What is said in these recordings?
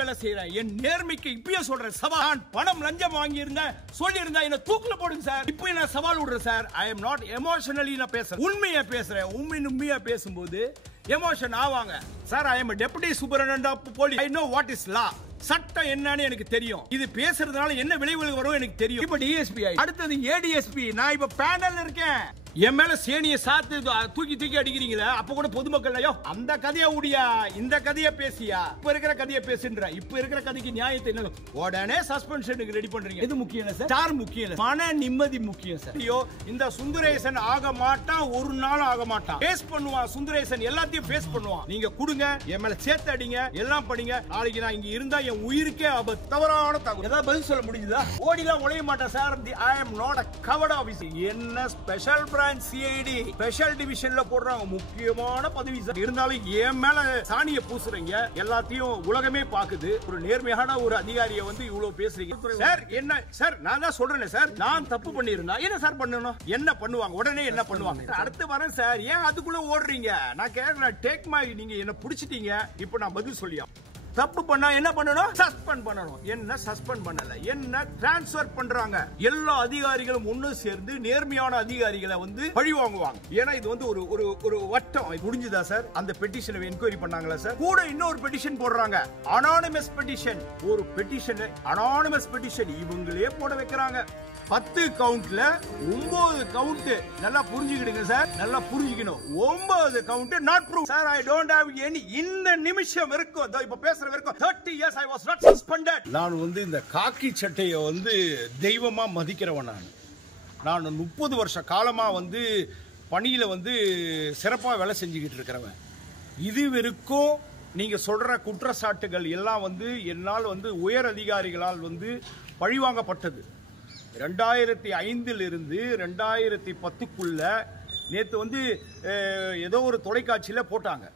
வேலை செய்யறேன். என் நேர்மைக்கு இப்பயே சொல்றேன். சவால் பணம் லஞ்சம் வாங்கி இருந்தேன் சொல்லி இருந்தா என்ன தூக்குல போடுங்க சார். இப்போ நான் சவால் விடுறேன் sir. I am not emotionally நான் பேசுறேன். உண்மையா பேசுறேன். உண்மையா பேசும்போது எமோஷன் ஆவாங்க sir. I am deputy superintendent of police. I know what is law. சட்டம் என்னன்னு எனக்கு தெரியும். இது பேசுறதுனால என்ன விளைவுகள் வரும் எனக்கு தெரியும். இப்ப டிஎஸ்பி அடுத்தது ஏடிஎஸ்பி. நான் இப்ப பேனல்ல இருக்கேன். என் மேல சேனிய சாத்து தூக்கி அடிக்கிறீங்களா? அப்ப கூட பொதுமக்கள் ஐயோ அந்த கதையை உடியா இந்த கதையை பேசியா இப்ப இருக்கிற கதையை பேசுன்ற. இப்ப இருக்கிற கதைக்கு நியாயத்தை என்ன உடனே சஸ்பென்ஷனுக்கு ரெடி பண்றீங்க. இது முக்கியம் இல்ல சார். ஸ்டார் முக்கியம் இல்ல, மன நிம்மதி முக்கியம் சார். ஐயோ இந்த சுந்தரேசன் ஆக மாட்டான், ஒரு நாள் ஆக மாட்டான். ஃபேஸ் பண்ணுவான் சுந்தரேசன், எல்லாத்தையும் ஃபேஸ் பண்ணுவான். நீங்க கொடுங்க, என் மேல சேர்த்து அடிங்க, எல்லாம் படிங்க. நாளைக்கு நான் இங்க இருந்தா என் உயிருக்கே ஆபத்து. தவறான தகவல் ஏதாவது பதில் சொல்ல முடியுதா? ஓடிலாம் உழைய மாட்டேன் sir. I am not a covert officer. என்ன ஸ்பெஷல் சிஐடி ஸ்பெஷல் டிவிஷன்ல போடுறாங்க முக்கியமான பதவி சார். இருந்தாலும் என் மேல சாணியை பூசுறீங்க. எல்லாத்தையும் உலகமே பாக்குது. ஒரு நேர்மையான ஒரு அதிகாரியை வந்து இவ்வளவு பேசுறீங்க சார். என்ன சார் நான் தான் சொல்றேன் சார். நான் தப்பு பண்ணிருந்தா என்ன சார் பண்ணணும்? என்ன பண்ணுவாங்க? உடனே என்ன பண்ணுவாங்க? அடுத்து வரேன் சார். ஏன் அதுக்குள்ள ஓடுறீங்க? நான் கேக்குறேன். Take my. நீங்க என்ன புடிச்சிட்டீங்க. இப்போ நான் பதில் சொல்லியா? தப்பு பண்ணா என்ன பண்ணணும்? சஸ்பெண்ட் பண்ணணும். என்ன சஸ்பெண்ட் பண்ணல, என்ன டிரான்ஸ்ஃபர் பண்றாங்க. எல்லா அதிகாரிகளும் ஒண்ணு சேர்ந்து நேர்மையான அதிகாரிகளை வந்து பழி வாங்குவாங்க. ஏன்னா இது வந்து ஒரு வட்டம். முடிஞ்சுதா சார்? அந்த பெட்டிஷனை என்கொயரி பண்ணாங்களா சார்? கூட இன்னொரு பெட்டிஷன் போடுறாங்க. Anonymous petition. ஒரு பெட்டிஷன் அனானிமஸ் பெட்டிஷன் இவங்களே போட வைக்கிறாங்க. 10 கவுண்ட்ல 9 கவுண்ட். நல்லா புரிஞ்சுக்கிடுங்க சார். நல்லா புரிஞ்சுக்கணும். 9 count not prove sir. I don't have any. இந்த நிமிஷம் வரைக்கும் இப்ப பேசுற வரைக்கும் 30 years I was not suspended. நான் வந்து இந்த காக்கி சட்டையை வந்து தெய்வமா மதிக்கிறவன். நான் 30 வருஷ காலமா வந்து பணியில வந்து சிறப்பா வேலை செஞ்சுக்கிட்டு இருக்கிறவன். இது வரைக்கும் நீங்க சொல்ற குற்றச்சாட்டுகள் எல்லாம் வந்து என்னால் வந்து உயர் அதிகாரிகளால் வந்து பழிவாங்கப்பட்டது. 2005 இருந்து 2010க்குள்ள நேத்து வந்து ஏதோ ஒரு தொலைக்காட்சியில போட்டாங்க.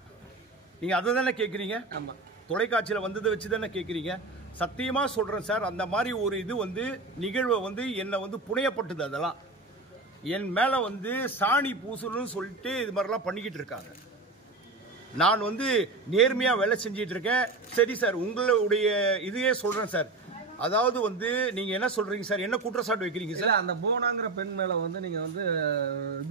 நீங்க அதை தானே கேட்குறீங்க? ஆமா, தொலைக்காட்சியில வந்ததை வச்சு தானே கேட்குறீங்க. சத்தியமா சொல்றேன் சார். அந்த மாதிரி ஒரு இது வந்து நிகழ்வை வந்து என்னை வந்து புனையப்பட்டது. அதெல்லாம் என் மேல வந்து சாணி பூசணும்னு சொல்லிட்டு இது மாதிரிலாம் பண்ணிக்கிட்டு இருக்காங்க. நான் வந்து நேர்மையா வேலை செஞ்சிட்டு இருக்கேன். சரி சார், உங்களுடைய இதையே சொல்றேன் சார். அதாவது வந்து நீங்க என்ன சொல்றீங்க சார்? என்ன குற்றச்சாட்டு வைக்கிறீங்க சார்? அந்த புவனாங்கிற பெண் மேல வந்து நீங்க வந்து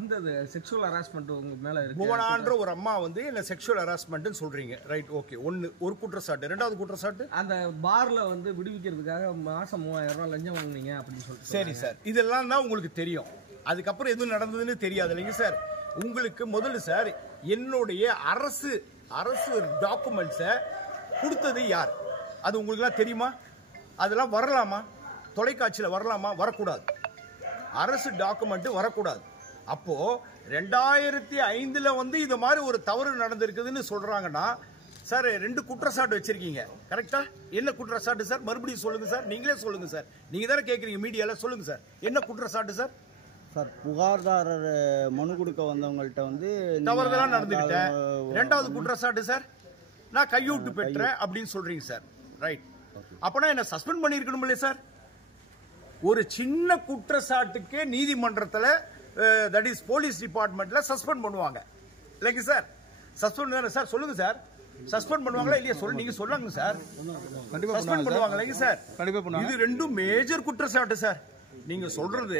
இந்த செக்ஷுவல் ஹராஸ்மெண்ட் உங்க மேல இருக்கு. புவனான்ற ஒரு அம்மா வந்து என்ன செக்ஷுவல் ஹராஸ்மெண்ட் சொல்றீங்க, ரைட்? ஓகே, ஒரு குற்றச்சாட்டு. ரெண்டாவது குற்றச்சாட்டு, அந்த பார்ல வந்து விடுவிக்கிறதுக்காக மாசம் 3000 ரூபாய் லஞ்சம் வாங்குனீங்க அப்படின்னு சொல்லிட்டு. சரி சார், இதெல்லாம் தான் உங்களுக்கு தெரியும். அதுக்கப்புறம் எதுவும் நடந்ததுன்னு தெரியாது இல்லைங்க சார்? உங்களுக்கு முதல்ல சார் என்னுடைய அரசு டாக்குமெண்ட்ஸை கொடுத்தது யார்? அது உங்களுக்கு எல்லாம் தெரியுமா? அதெல்லாம் வரலாமா? தொலைக்காட்சியில் வரலாமா? வரக்கூடாது. அரசு டாக்குமெண்ட் வரக்கூடாது. அப்போ 2005 வந்து இது மாதிரி ஒரு தவறு நடந்திருக்குதுன்னு சொல்றாங்கன்னா சார் 2 குற்றச்சாட்டு வச்சிருக்கீங்க, கரெக்டா? என்ன குற்றச்சாட்டு சார்? மறுபடியும் சொல்லுங்க சார். நீங்களே சொல்லுங்க சார். நீங்க தானே கேட்குறீங்க மீடியால. சொல்லுங்க சார், என்ன குற்றச்சாட்டு சார்? சார், புகார்தாரர் மனு கொடுக்க வந்தவங்கள்ட்ட வந்து தவறுதெல்லாம் நடந்துக்கிட்டேன். ரெண்டாவது குற்றச்சாட்டு சார், நான் கையூட்டு பெற்றேன் அப்படின்னு சொல்றீங்க சார், ரைட்? அப்பனா என்ன சஸ்பெண்ட் பண்ணிருக்கணும் இல்லையா சார்? ஒரு சின்ன குற்றச்சாட்டுக்கே நீதிமன்றத்தில் தட் இஸ் போலீஸ் டிபார்ட்மெண்ட்ல சஸ்பெண்ட் பண்ணுவாங்க இல்லைங்க சார்? சஸ்பெண்ட் தானே சார்? சொல்லுங்க சார். சஸ்பெண்ட் பண்ணுவாங்களா இல்லையா? நீங்க சொல்லுங்க சார். கண்டிப்பா சஸ்பெண்ட் பண்ணுவாங்க இல்லைங்க சார்? கண்டிப்பா பண்ணுவாங்க. இது 2 மேஜர் குற்றச்சாட்டு சார். நீங்க சொல்றது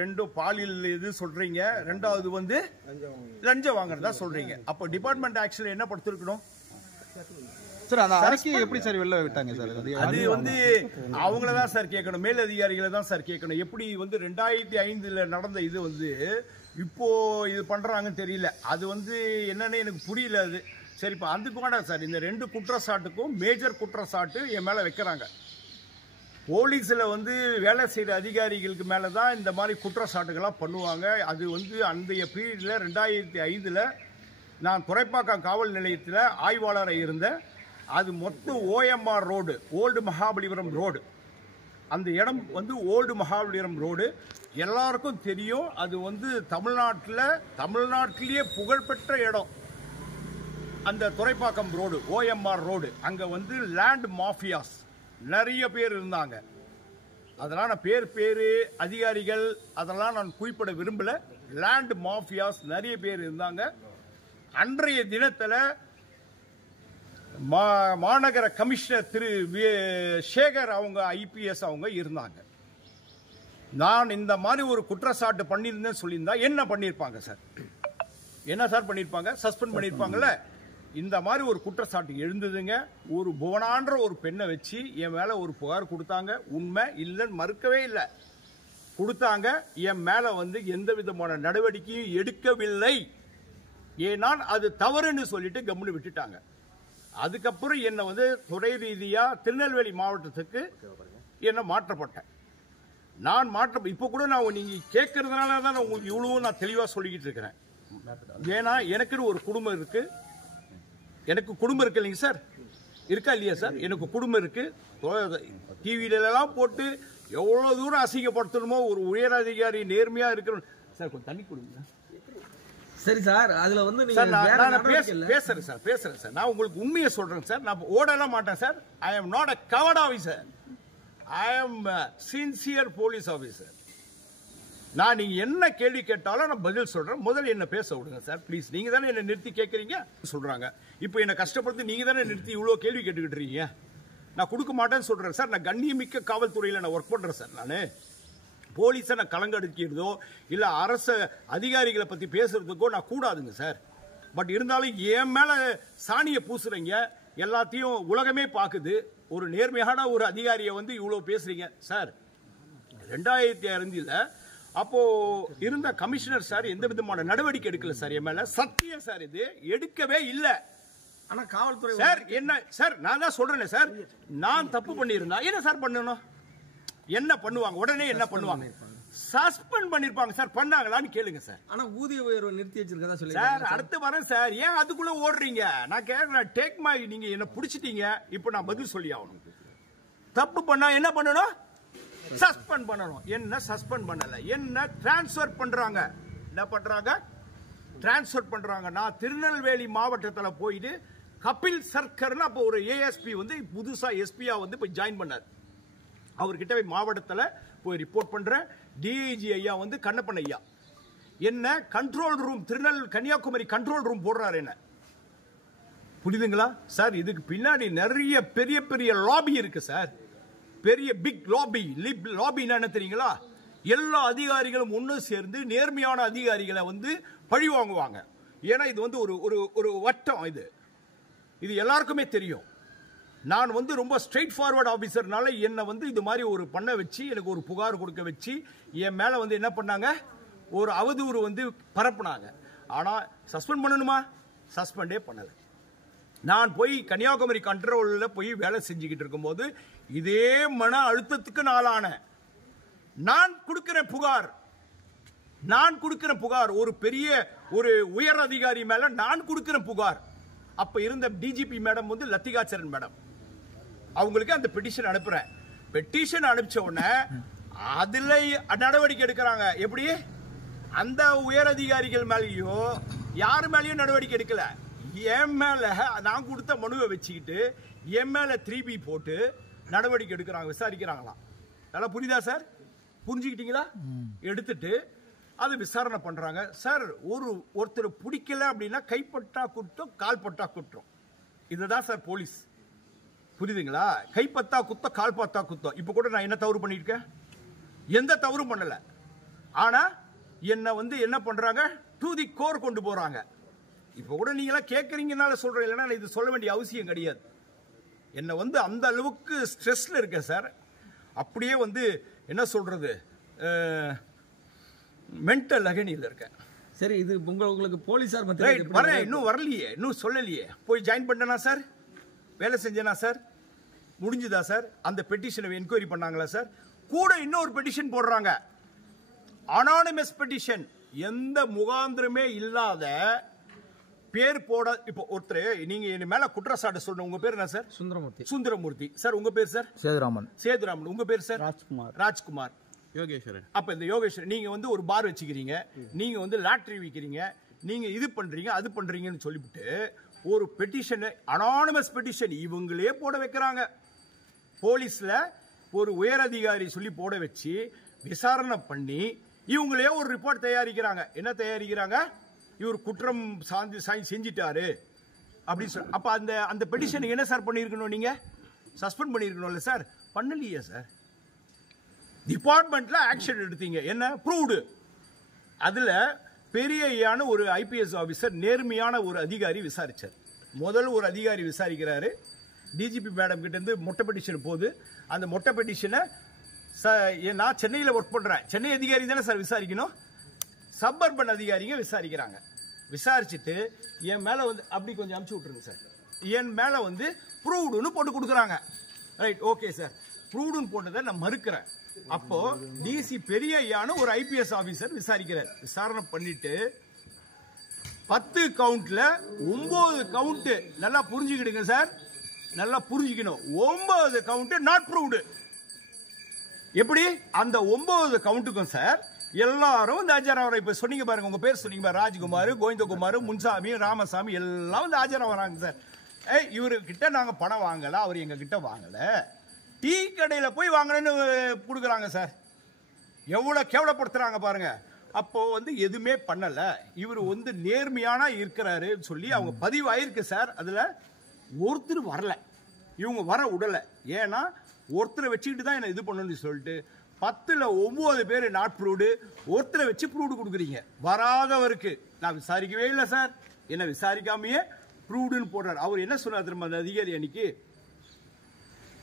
2 பாலியல் இது சொல்றீங்க, ரெண்டாவது வந்து லஞ்சம் வாங்குறதா சொல்றீங்க. அப்போ டிபார்ட்மெண்ட் ஆக்சுவலி என்ன படுத்திருக்கணும் சார்? அந்த அறிக்கையை எப்படி சார் வெளில விட்டாங்க சார்? அது வந்து அவங்கள தான் சார் கேட்கணும், மேல் அதிகாரிகளை தான் சார் கேட்கணும். எப்படி வந்து 2005 நடந்த இது வந்து இப்போ இது பண்றாங்கன்னு தெரியல. அது வந்து என்னன்னு எனக்கு புரியல. அது சரி, இப்போ அதுக்கு வேண்டாம் சார். இந்த 2 குற்றச்சாட்டுக்கும் மேஜர் குற்றச்சாட்டு என் மேல வைக்கிறாங்க. போலீஸில் வந்து வேலை செய்கிற அதிகாரிகளுக்கு மேலே தான் இந்த மாதிரி குற்றச்சாட்டுகள்லாம் பண்ணுவாங்க. அது வந்து அந்தைய பீரியடில் 2005 நான் துறைப்பாக்கம் காவல் நிலையத்தில் ஆய்வாளராக இருந்தேன். அது மொத்தம் OMR road, old Mahabalipuram road. அந்த இடம் வந்து ஓல்டு மகாபலிபுரம் ரோடு எல்லாருக்கும் தெரியும். அது வந்து தமிழ்நாட்டிலேயே புகழ்பெற்ற இடம். அந்த துறைப்பாக்கம் ரோடு, OMR ரோடு, அங்கே வந்து லேண்ட் மாஃபியாஸ் நிறைய பேர் இருந்தாங்க. அதெல்லாம் நான் பேர் அதிகாரிகள் அதெல்லாம் நான் குறிப்பிட விரும்பல. லேண்ட் மாஃபியாஸ் நிறைய பேர் இருந்தாங்க. அன்றைய தினத்தில் மாநகர கமிஷனர் திரு சேகர் அவங்க ஐபிஎஸ் அவங்க இருந்தாங்க. நான் இந்த மாதிரி ஒரு குற்றச்சாட்டு பண்ணியிருந்தேன் சொல்லியிருந்தா என்ன பண்ணியிருப்பாங்க சார்? என்ன சார் பண்ணியிருப்பாங்க? சஸ்பெண்ட் பண்ணியிருப்பாங்கல்ல. இந்த மாதிரி ஒரு குற்றச்சாட்டு எழுந்ததுங்க. ஒரு புவனான்ற ஒரு பெண்ணை வச்சு என் மேல ஒரு புகார் கொடுத்தாங்க. உண்மை இல்லைன்னு மறுக்கவே இல்லை, கொடுத்தாங்க. என் மேல வந்து எந்த விதமான நடவடிக்கையும் எடுக்கவில்லை. ஏன்னா அது தவறுன்னு சொல்லிட்டு கம்முன்னு விட்டுட்டாங்க. அதுக்கப்புறம் என்ன வந்து துறை ரீதியா திருநெல்வேலி மாவட்டத்துக்கு என்ன மாற்றப்பட்டேன். நான் இப்ப கூட நான் நீங்க கேட்கறதுனால தான் நான் உங்களுக்கு இவ்வளவு நான் தெளிவா சொல்லிக்கிட்டு இருக்கிறேன். ஏன்னா எனக்கு ஒரு குடும்பம் இருக்கு. எனக்கு குடும்பம் இருக்கு இல்லைங்க சார்? இருக்கா இல்லையா சார்? எனக்கு குடும்பம் இருக்கு. டிவில எல்லாம் போட்டு எவ்வளவு தூரம் அசிங்கப்படுத்தணுமோ ஒரு உயர் அதிகாரி நேர்மையா இருக்கணும் சார். கொஞ்சம் தண்ணி கொடுங்க. சரி சார், அதுல வந்து பேசுறேன் சார். நான் உங்களுக்கு உண்மையை சொல்றேன் சார். நான் ஓடலாம் மாட்டேன் sir. I am not a covert officer. I am sincere police officer. நான் நீங்க என்ன கேள்வி கேட்டாலும் நான் பதில் சொல்றேன். முதல்ல என்ன பேச விடுங்க சார் ப்ளீஸ். நீங்க தானே என்ன நிறுத்தி கேட்கறீங்க சொல்றாங்க. இப்போ என்ன கஷ்டப்படுத்தி நீங்க தானே நிறுத்தி இவ்வளவு கேள்வி கேட்டுக்கிட்டு இருக்கீங்க. நான் கொடுக்க மாட்டேன்னு சொல்றேன் சார். நான் கண்ணியமிக்க காவல்துறையில நான் ஒர்க் பண்றேன் சார். நான் போலீஸை நான் கலங்கடிக்கிறதோ இல்ல அரசு அதிகாரிகளை பத்தி பேசுறதுக்கோ நான் கூடாதுங்க சார். பட் இருந்தாலும் என் மேல சாணியை பூசுறீங்க. எல்லாத்தையும் உலகமே பாக்குது. ஒரு நேர்மையான ஒரு அதிகாரியை வந்து இவ்வளவு பேசுறீங்க சார். 2005 அப்போ இருந்த கமிஷனர் சார் எந்த விதமான நடவடிக்கை எடுக்கல சார். என் மேல சத்தியம் சார், இது எடுக்கவே இல்லை. ஆனா காவல்துறை சார் என்ன சார், நான் தான் சொல்றேன் சார். நான் தப்பு பண்ணியிருந்தா என்ன சார் பண்ணணும்? என்ன பண்ணுவாங்க? உடனே என்ன பண்ணுவாங்க? சஸ்பெண்ட் பண்ணிருப்பாங்க சார். பண்ணாங்களான்னு கேளுங்க சார். ஆனா ஊதிய உயர்வு நிறுத்தி வச்சிருக்கதா சொல்லி சார். அடுத்து வரேன் சார். ஏன் அதுக்குள்ள ஓடுறீங்க? நான் கேட்கிறேன். டேக் மை, நீங்க என்ன பிடிச்சிட்டீங்க. இப்போ நான் பதில் சொல்லி ஆகணும். தப்பு பண்ணா என்ன பண்ணணும்? சஸ்பெண்ட் பண்ணணும். என்ன சஸ்பெண்ட் பண்ணல, என்ன டிரான்ஸ்பர் பண்றாங்க. என்ன பண்றாங்க? டிரான்ஸ்பர் பண்றாங்க. நான் திருநெல்வேலி மாவட்டத்தில் போயிட்டு கபில் சர்க்கர்னு அப்போ ஒரு ஏஎஸ்பி வந்து புதுசா எஸ்பியா வந்து போய் ஜாயின் பண்ணார். அவர்கிட்ட போய் மாவட்டத்தில் போய் ரிப்போர்ட் பண்றேன். டிஐஜி ஐயா வந்து கண்ணப்பன் ஐயா என்ன control room Kanyakumari control room போடுறாரு. என்ன புரியுதுங்களா சார்? இதுக்கு பின்னாடி நிறைய பெரிய பெரிய லாபி இருக்கு சார். பெரிய பிக் லாபி. லாபின்னா என்ன தெரியுங்களா? எல்லா அதிகாரிகளும் ஒன்று சேர்ந்து நேர்மையான அதிகாரிகளை வந்து பழி வாங்குவாங்க. ஏன்னா இது வந்து ஒரு வட்டம். இது எல்லாருக்குமே தெரியும். நான் வந்து ரொம்ப ஸ்ட்ரெயிட் ஃபார்வர்ட் ஆபீசர்னால என்ன வந்து இது மாதிரி ஒரு பண்ண வச்சு எனக்கு ஒரு புகார் கொடுக்க வச்சு என் மேல வந்து என்ன பண்ணாங்க? ஒரு அவதூறு வந்து பரப்புனாங்க. ஆனா சஸ்பெண்ட் பண்ணணுமா? சஸ்பெண்டே பண்ணல. நான் போய் கன்னியாகுமரி கண்ட்ரோல்ல போய் வேலை செஞ்சுக்கிட்டு இருக்கும்போது இதே மன அழுத்தத்துக்கு நாளான நான் கொடுக்கிற புகார் ஒரு பெரிய ஒரு உயர் அதிகாரி மேல நான் கொடுக்கிற புகார். அப்ப இருந்த டிஜிபி மேடம் வந்து லத்திகா சரண் மேடம், அவங்களுக்கு அந்த பெட்டிஷன் அனுப்புறேன். பெட்டிஷன் அனுப்பிச்ச உடனே அதுல நடவடிக்கை எடுக்கிறாங்க. எப்படி? அந்த உயர் அதிகாரிகள் மேலேயோ யாரு மேலேயும் நடவடிக்கை எடுக்கல. என் மேல நான் கொடுத்த மனுவை வச்சுக்கிட்டு என் மேல 3B போட்டு நடவடிக்கை எடுக்கிறாங்க, விசாரிக்கிறாங்களாம். நல்லா புரியுதா சார்? புரிஞ்சுக்கிட்டீங்களா? எடுத்துட்டு அது விசாரணை பண்றாங்க சார். ஒருத்தர் பிடிக்கல அப்படின்னா கைப்பட்டா குற்றம், கால்பட்டா குற்றம். இதுதான் சார் போலீஸ். புரியுதுங்களா? கைப்பத்தா குத்தம், கால்பத்தா குத்தம். இப்ப கூட நான் என்ன தவறு பண்ணிருக்கேன்? எந்த தவறும் பண்ணல. ஆனா என்ன வந்து என்ன பண்றாங்க? டு தி கோர் கொண்டு போறாங்க. இப்ப கூட நீங்க எல்லாம் கேட்கறீங்கனால சொல்றேன், இல்லைன்னா இது சொல்ல வேண்டிய அவசியம் கிடையாது. என்ன வந்து அந்த அளவுக்கு ஸ்ட்ரெஸ்ல இருக்கேன் சார். அப்படியே வந்து என்ன சொல்றது, மென்டல் அகனியில் இருக்கேன். சரி, இது உங்களுக்கு போலீஸார் வரேன், இன்னும் வரலையே, இன்னும் சொல்லலையே. போய் ஜாயின் பண்ணனா சார்? வேலை செஞ்சேனா சார்? முடிஞ்சுதா சார்? அந்த பெட்டிஷனை என்கொயரி பண்ணாங்களா சார்? கூட இன்னொரு பெட்டிஷன் போடுறாங்க, அனானிமஸ் பெட்டிஷன். எந்த முகாந்திரமே இல்லாத பேர் போட. இப்போ ஒருத்தர் நீங்க என் மேல குற்றச்சாட்டு சொல்ற, உங்க பேர் என்ன சார்? சுந்தரமூர்த்தி சார். உங்க பேர் சார்? சேதுராமன். உங்க பேர் சார்? ராஜ்குமார். யோகேஸ்வரன். அப்ப இந்த யோகேஸ்வரன் நீங்க வந்து ஒரு பார் வச்சுக்கிறீங்க, நீங்க வந்து லாட்டரி விற்கிறீங்க, நீங்க இது பண்றீங்க அது பண்றீங்கன்னு சொல்லிவிட்டு ஒரு பெட்டிஷன், அனானிமஸ் பெட்டிஷன் இவங்களே போட வைக்கிறாங்க. போலீஸ்ல ஒரு உயர் அதிகாரி சொல்லி போட வச்சு விசாரணை பண்ணி இவங்களே ஒரு ரிப்போர்ட் தயாரிக்கிறாங்க. என்ன தயாரிக்கிறாங்க? இவர் குற்றம் செஞ்சிட்டாரு, அப்படின்னு சொல்லி அப்ப அந்த பெட்டிஷன் என்ன சார் பண்ணியிருக்கணும்? நீங்க சஸ்பெண்ட் பண்ணியிருக்கணும்ல சார். பண்ணலையே சார். டிபார்ட்மெண்ட்ல ஆக்ஷன் எடுத்தீங்க. என்ன ப்ரூவ்டு? அதுல பெரிய ஒரு ஐபிஎஸ் ஆபீசர் நேர்மையான ஒரு அதிகாரி விசாரிச்சார். முதல் ஒரு அதிகாரி விசாரிக்கிறாரு. டிஜிபி மேடம் கிட்ட இருந்து மொட்டை பெட்டிஷன் போகுது. அந்த மொட்டை பெட்டிஷனை நான் சென்னையில் ஒர்க் பண்றேன், சென்னை அதிகாரி தானே சார் விசாரிக்கணும். சப்பர்பன் அதிகாரிங்க விசாரிக்கிறாங்க. விசாரிச்சுட்டு என் மேல வந்து அப்படி கொஞ்சம் அமுச்சு விட்டுருங்க சார். என் மேல வந்து ப்ரூவ்டுன்னு போட்டு கொடுக்குறாங்க. ரைட், ஓகே சார், ப்ரூவ்டுன்னு போட்டதை நான் மறுக்கிறேன். அப்போ டிசி பெரிய ஒரு ஐபிஎஸ் ஆபீசர் விசாரிக்கிறார். விசாரணை பண்ணிட்டு 10 கவுண்ட்ல 9 கவுண்ட், நல்லா புரிஞ்சுக்கிடுங்க சார், நல்லா புரிஞ்சுக்கணும், 9 கவுண்ட் நாட் ப்ரூவ்டு. எப்படி? அந்த 9 கவுண்ட்டுக்கும் சார் எல்லாரும் வந்து ஆஜராகிறாங்க. இப்ப சொன்னீங்க பாருங்க, உங்க பேர் சொன்னீங்க பாருங்க, ராஜ்குமார், கோவிந்தகுமார், முன்சாமி, ராமசாமி எல்லாம் வந்து ஆஜராகிறாங்க சார். இவரு கிட்ட நாங்க பணம் வாங்கல, அவர் எங்க கிட்ட வாங்கல, டீ கடையில போய் வாங்கணும்னு கொடுக்குறாங்க சார். எவ்வளவு கேவலப்படுத்துறாங்க பாருங்க. அப்போ வந்து எதுவுமே பண்ணல, இவர் வந்து நேர்மையான இருக்கிறாரு சொல்லி அவங்க பதிவாயிருக்கு சார். அதுல ஒருத்தர் வரல, இவங்க வர விடல. ஏன்னா ஒருத்தரை வச்சுக்கிட்டு தான் என்ன இது பண்ணணும்னு சொல்லிட்டு 10ல் 9 பேர் நாட் ப்ரூவ்டு, ஒருத்தரை வச்சு ப்ரூவ்டு கொடுக்குறீங்க. வராதவருக்கு நான் விசாரிக்கவே இல்லை சார், என்ன விசாரிக்காமையே ப்ரூவ்டுன்னு போடுறாரு. அவர் என்ன சொன்னார் தெரியுமா அந்த அதிகாரி அன்னைக்கு?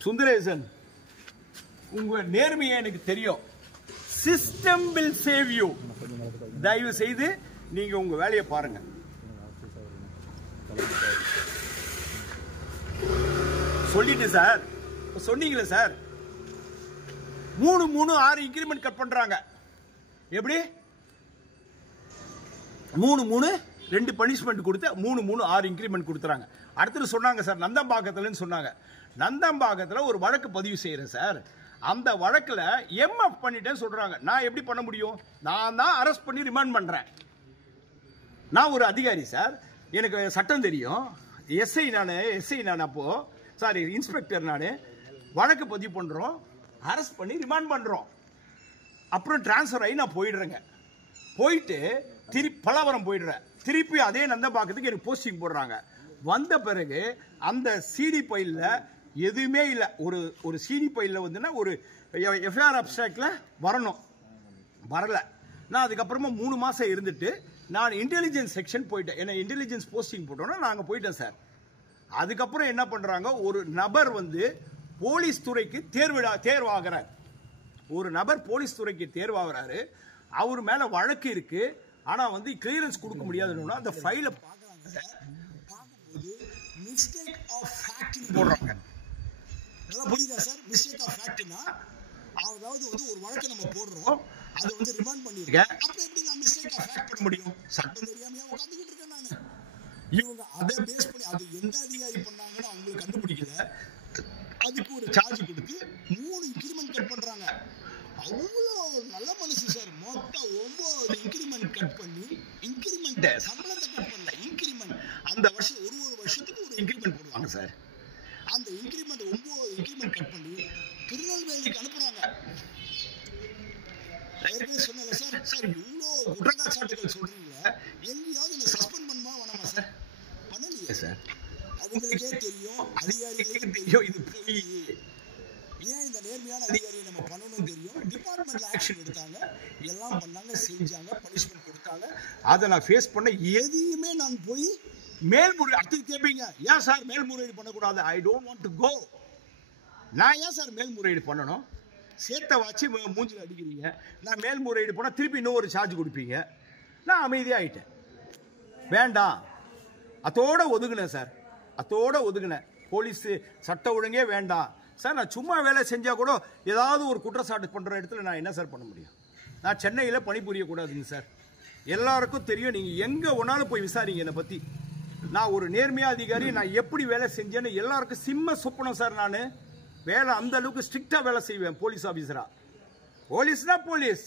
சுந்தரேசன், உங்க நேர்மையை எனக்கு தெரியும், சிஸ்டம் வில் சேவ் யூ, தயவு செய்து நீங்க உங்க வேலையை பாருங்க. சொல்லிட்டு சார் சொன்னீங்களே சார், 3-3-6 இன்கிரிமெண்ட் கட் பண்றாங்க. எப்படி? 3-3-2 பனிஷ்மெண்ட் கொடுத்து 3-3-6 இன்கிரிமெண்ட் கொடுத்துறாங்க. அடுத்து சொன்னாங்க சார் நந்தம்பாக்கத்துலன்னு சொன்னாங்க. நந்தம்பாக்கத்துல ஒரு வழக்கு பதிவு செய்யறேன் சார், அந்த வழக்குல எம்எஃப் பண்ணிட்டேன்னு சொல்றாங்க. நான் எப்படி பண்ண முடியும்? நான் தான் அரெஸ்ட் பண்ணி ரிமாண்ட் பண்றேன். நான் ஒரு அதிகாரி சார், எனக்கு சட்டம் தெரியும். எஸ்ஐ நான் அப்போ சாரி இன்ஸ்பெக்டர், நான் வழக்கு பதிவு பண்றோம், அரெஸ்ட் பண்ணி ரிமாண்ட் பண்றோம், அப்புறம் டிரான்ஸ்ஃபர் ஆகி நான் போயிடுறேங்க. போயிட்டு திருப்பி பலவரம் போயிடுறேன். திருப்பி அதே நந்தம்பாக்கத்துக்கு எனக்கு போஸ்டிங் போடுறாங்க. வந்த பிறகு அந்த சிடி பைல்ல எதுவுமே இல்லை. ஒரு சிடி பைல்ல வந்துன்னா ஒரு எஃப்ஐஆர் அப்ஸ்ட்ராக்ட்ல வரணும், வரல. நான் அதுக்கப்புறமா 3 மாசம் இருந்துட்டு நான் இன்டெலிஜென்ஸ் செக்ஷன் போயிட்டேன். ஏன்னா இன்டெலிஜென்ஸ் போஸ்டிங் போட்டோன்னா நாங்கள் போயிட்டேன் சார். அதுக்கப்புறம் என்ன பண்றாங்க, ஒரு நபர் வந்து போலீஸ் துறைக்கு தேர்வாகிறார். ஒரு நபர் போலீஸ் துறைக்கு தேர்வாகிறாரு, அவர் மேல வழக்கு இருக்கு, ஆனா வந்து கிளியரன்ஸ் கொடுக்க முடியாதுன்னு அந்த ஃபைலை பார்க்கறாங்க. பார்க்கும்போது மிஸ்டேக் ஆஃப் ஃபேக்ட் போடுறாங்க. புரியுதா சார்? மிஸ்டேக் ஆஃப் ஃபேக்ட்னா அதாவது வந்து ஒரு வழக்கு நம்ம போடுறோம், அதை வந்து ரிமாண்ட் பண்ணிருக்கேன், அப்புறம் எப்படி நான் மிஸ்டேக் ஆஃப் ஃபேக்ட் பண்ண முடியும்? சட்டம் தெரியாமையா உட்காந்துக்கிட்டு இருக்கேன் நான். இவங்க அதை பேஸ் பண்ணி அது எந்த அதிகாரி பண்ணாங்கன்னு அவங்களுக்கு கண்டுபிடிக்கல, அதுக்கு ஒரு சார்ஜ் கொடுத்து 3 இன்கிரிமெண்ட் கட் பண்றாங்க. அவ்வளோ நல்ல மனசு சார். மொத்தம் 9 இன்கிரிமெண்ட் கட் பண்ணி, இன்கிரிமெண்ட் சம்பளத்தை கட் பண்ணல, இன்கிரிமெண்ட் அந்த வருஷம் ஒரு வருஷத்துக்கு ஒரு இன்கிரிமெண்ட் போடுவாங்க சார். அந்த இன்கிரிமெண்ட் 9 இன்கிரிமெண்ட் கட் பண்ணி திருநெல்வேலிக்கு அனுப்புறாங்க. சொன்னாங்க சார், சார் இவ்வளோ குற்றச்சாட்டுகள் சொல்றீங்களா, எங்கேயாவது என்ன சஸ்பெண்ட் பண்ணுமா வேணாமா சார்? பண்ணலையே சார். அவங்களுக்கே தெரியும், அதிகாரிகளுக்கு தெரியும் இது போய். ஏன் இந்த நேர்மையான அதிகாரியை நம்ம பண்ணணும் தெரியும். டிபார்ட்மெண்ட்ல ஆக்ஷன் எடுத்தாங்க, எல்லாம் பண்ணாங்க, செஞ்சாங்க, பனிஷ்மெண்ட் கொடுத்தாங்க. அதை நான் ஃபேஸ் பண்ண எதையுமே நான் போய் மேல்முறை அடுத்து கேட்பீங்க, ஏன் சார் மேல்முறையீடு பண்ணக்கூடாது? I don't want to go. நான் ஏன் சார் மேல்முறையீடு பண்ணணும்? சேர்த்த வச்சு மூஞ்சில் அடிக்கிறீங்க. நான் மேல்முறையீடு போனால் திருப்பி இன்னொரு சார்ஜ் கொடுப்பீங்க. நான் அமைதியாகிட்டேன், வேண்டாம், அதோட ஒதுங்கினேன் சார், அதோட ஒதுங்கினேன். போலீஸ் சட்ட ஒழுங்கே வேண்டாம் சார். நான் சும்மா வேலை செஞ்சா கூட ஏதாவது ஒரு குற்றச்சாட்டு பண்ற இடத்துல நான் என்ன சார் பண்ண முடியும்? நான் சென்னையில் பணிபுரியக்கூடாதுங்க சார். எல்லாருக்கும் தெரியும், நீங்க எங்க ஒன்னாலும் போய் விசாரிங்க என்னை பத்தி. நான் ஒரு நேர்மையா அதிகாரி, நான் எப்படி வேலை செஞ்சேன்னு எல்லாருக்கும் சிம்ம சொப்பனம் சார். நான் வேலை அந்த அளவுக்கு ஸ்ட்ரிக்டா வேலை செய்வேன் போலீஸ் ஆபீசரா. போலீஸ்னா போலீஸ்,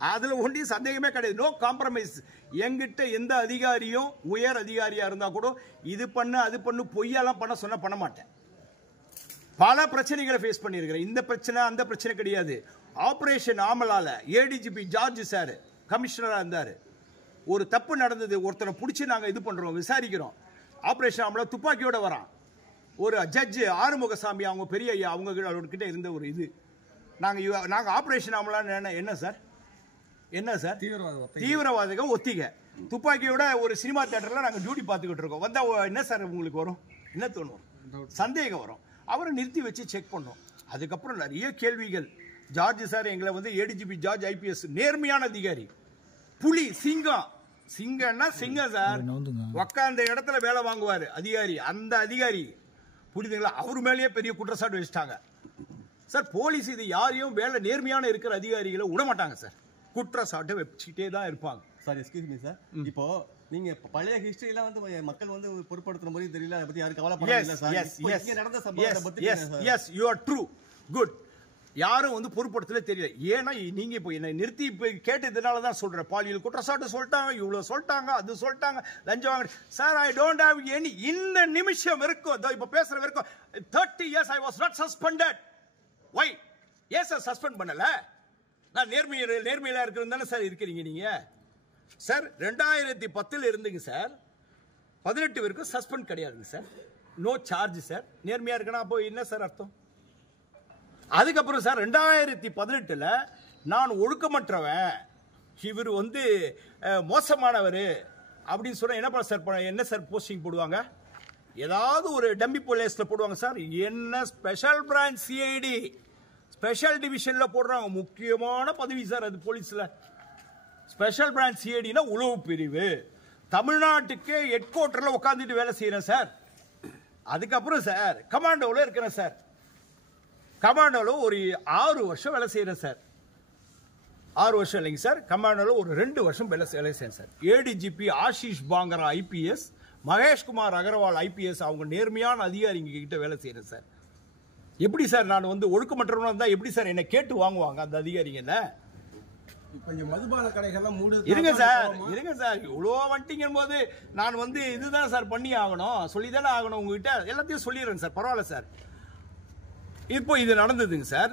அதுல ஒன்றும் சந்தேகமே கிடையாது. No compromise. எங்கிட்ட எந்த அதிகாரியும் உயர் அதிகாரியா இருந்தா கூட இது பண்ணு அது பண்ணு பொய்யெல்லாம் பண்ண மாட்டேன். பல பிரச்சனைகளை ஃபேஸ் பண்ணியிருக்கிறேன். இந்த பிரச்சனை அந்த பிரச்சனை கிடையாது. ஆபரேஷன் ஆமலால ஏடிஜிபி ஜார்ஜ் சார் கமிஷனரா இருந்தாரு. ஒரு தப்பு நடந்தது, ஒருத்தரை பிடிச்சி நாங்க இது பண்றோம், விசாரிக்கிறோம். ஆபரேஷன் ஆம்பளை துப்பாக்கியோட வரான். ஒரு ஜட்ஜு ஆறுமுகசாமி அவங்க பெரிய ஐயா அவங்க கிட்ட இருந்த ஒரு இது நாங்க ஆபரேஷன் ஆம்பளான்னு என்ன சார் தீவிரவாதிகள் ஒத்திகை துப்பாக்கியோட ஒரு சினிமா தியேட்டர்ல நாங்க டியூட்டி பார்த்துக்கிட்டு இருக்கோம். வந்தா என்ன சார் உங்களுக்கு வரும், என்ன தோணும், சந்தேகம் வரும். அவரை நிறுத்தி வச்சு செக் பண்ணோம். அதுக்கப்புறம் நிறைய கேள்விகள். ஜார்ஜ் சார் எங்களை வந்து ஏடிஜிபி ஜார்ஜ் ஐபிஎஸ் நேர்மையான அதிகாரி, புலி சிங்கம்னா சிங்கம் சார், உக்காந்த இடத்துல வேலை வாங்குவாரு அதிகாரி. அந்த அதிகாரி புரியுதுங்களா, அவர் மேலேயே பெரிய குற்றச்சாட்டு வச்சுட்டாங்க சார். போலீஸ் இது யாரையும் வேலை நேர்மையான இருக்கிற அதிகாரிகளை விட மாட்டாங்க சார், குற்றச்சாட்டு வச்சுக்கிட்டே தான் இருப்பாங்க சார். எக்ஸ்கியூஸ் மீ சார், இப்போ நீங்க பழைய ஹிஸ்டரியில வந்து மக்கள் வந்து பொறுப்படுத்துற மாதிரி தெரியல, அதை பத்தி யாரும் கவலைப்படல சார். இங்க நடந்த சம்பவத்தை பத்தி yes you are true good, யாரும் வந்து பொறுப்படுத்தல தெரியல. ஏன்னா நீங்க இப்போ என்ன நிறுத்தி கேட்டதுனால தான் சொல்றேன். பாலியல் குற்றச்சாட்டு சொல்லிட்டாங்க, இவ்வளவு சொல்லிட்டாங்க, அது சொல்லிட்டாங்க, லஞ்சம் வாங்க sir. I don't have any இந்த நிமிஷம் வரைக்கும் இப்ப பேசுற வரைக்கும் 30 years I was not suspended. Why? ஏன் சார் சஸ்பெண்ட் பண்ணல? நான் நேர்மையில இருக்கிறது தானே சார் இருக்கிறீங்க நீங்க சார். 2010 இருந்துங்க சார், 18 வரைக்கும் சஸ்பெண்ட் கிடையாதுங்க சார், நோ சார்ஜ் சார். நேர்மையா இருக்கணும் அப்போ என்ன சார் அர்த்தம்? அதுக்கப்புறம் சார் 2018 நான் ஒழுக்கமற்றவன், இவர் வந்து மோசமானவர் அப்படின்னு சொன்னா என்ன சார் போஸ்டிங் போடுவாங்க? ஏதாவது ஒரு டம்மி போலீஸ்ல போடுவாங்க சார். என்ன ஸ்பெஷல் பிரான்ச் சிஐடி ஸ்பெஷல் டிவிஷன்ல போடுறாங்க, முக்கியமான பதவி சார் அது போலீஸ்ல. ஸ்பெஷல் பிரான்ச் சிஐடினா உளவு பிரிவு, தமிழ்நாட்டுக்கு ஹெட் குவார்டர்ல உட்காந்துட்டு வேலை செய்யறேன் சார். அதுக்கப்புறம் சார் கமாண்டோல இருக்கிறேன் சார். கமாண்டோல ஒரு 6 வருஷம் வேலை செய்யறேன் சார். 6 வருஷம் இல்லைங்க சார், கமாண்டோல ஒரு 2 வருஷம் வேலை செய்யறேன் sir. ADGP Ashish Bangra IPS, Maheshkumar Agarwal IPS அவங்க நேர்மையான அதிகாரிங்க கிட்ட வேலை செய்யறேன் சார். எப்படி சார் நான் வந்து ஒழுக்கமற்றவனா இருந்தா எப்படி சார் என்ன கேட்டு வாங்குவாங்க அந்த அதிகாரிங்க? மதுபான கடைகள்லாம் இருங்க சார் இவ்வளோ வந்துட்டீங்க போது நான் வந்து இதுதான் சார் பண்ணி ஆகணும், சொல்லிதானே ஆகணும் உங்ககிட்ட. எல்லாத்தையும் சொல்லிடுறேன் சார், பரவாயில்ல சார். இப்போ இது நடந்ததுங்க சார்.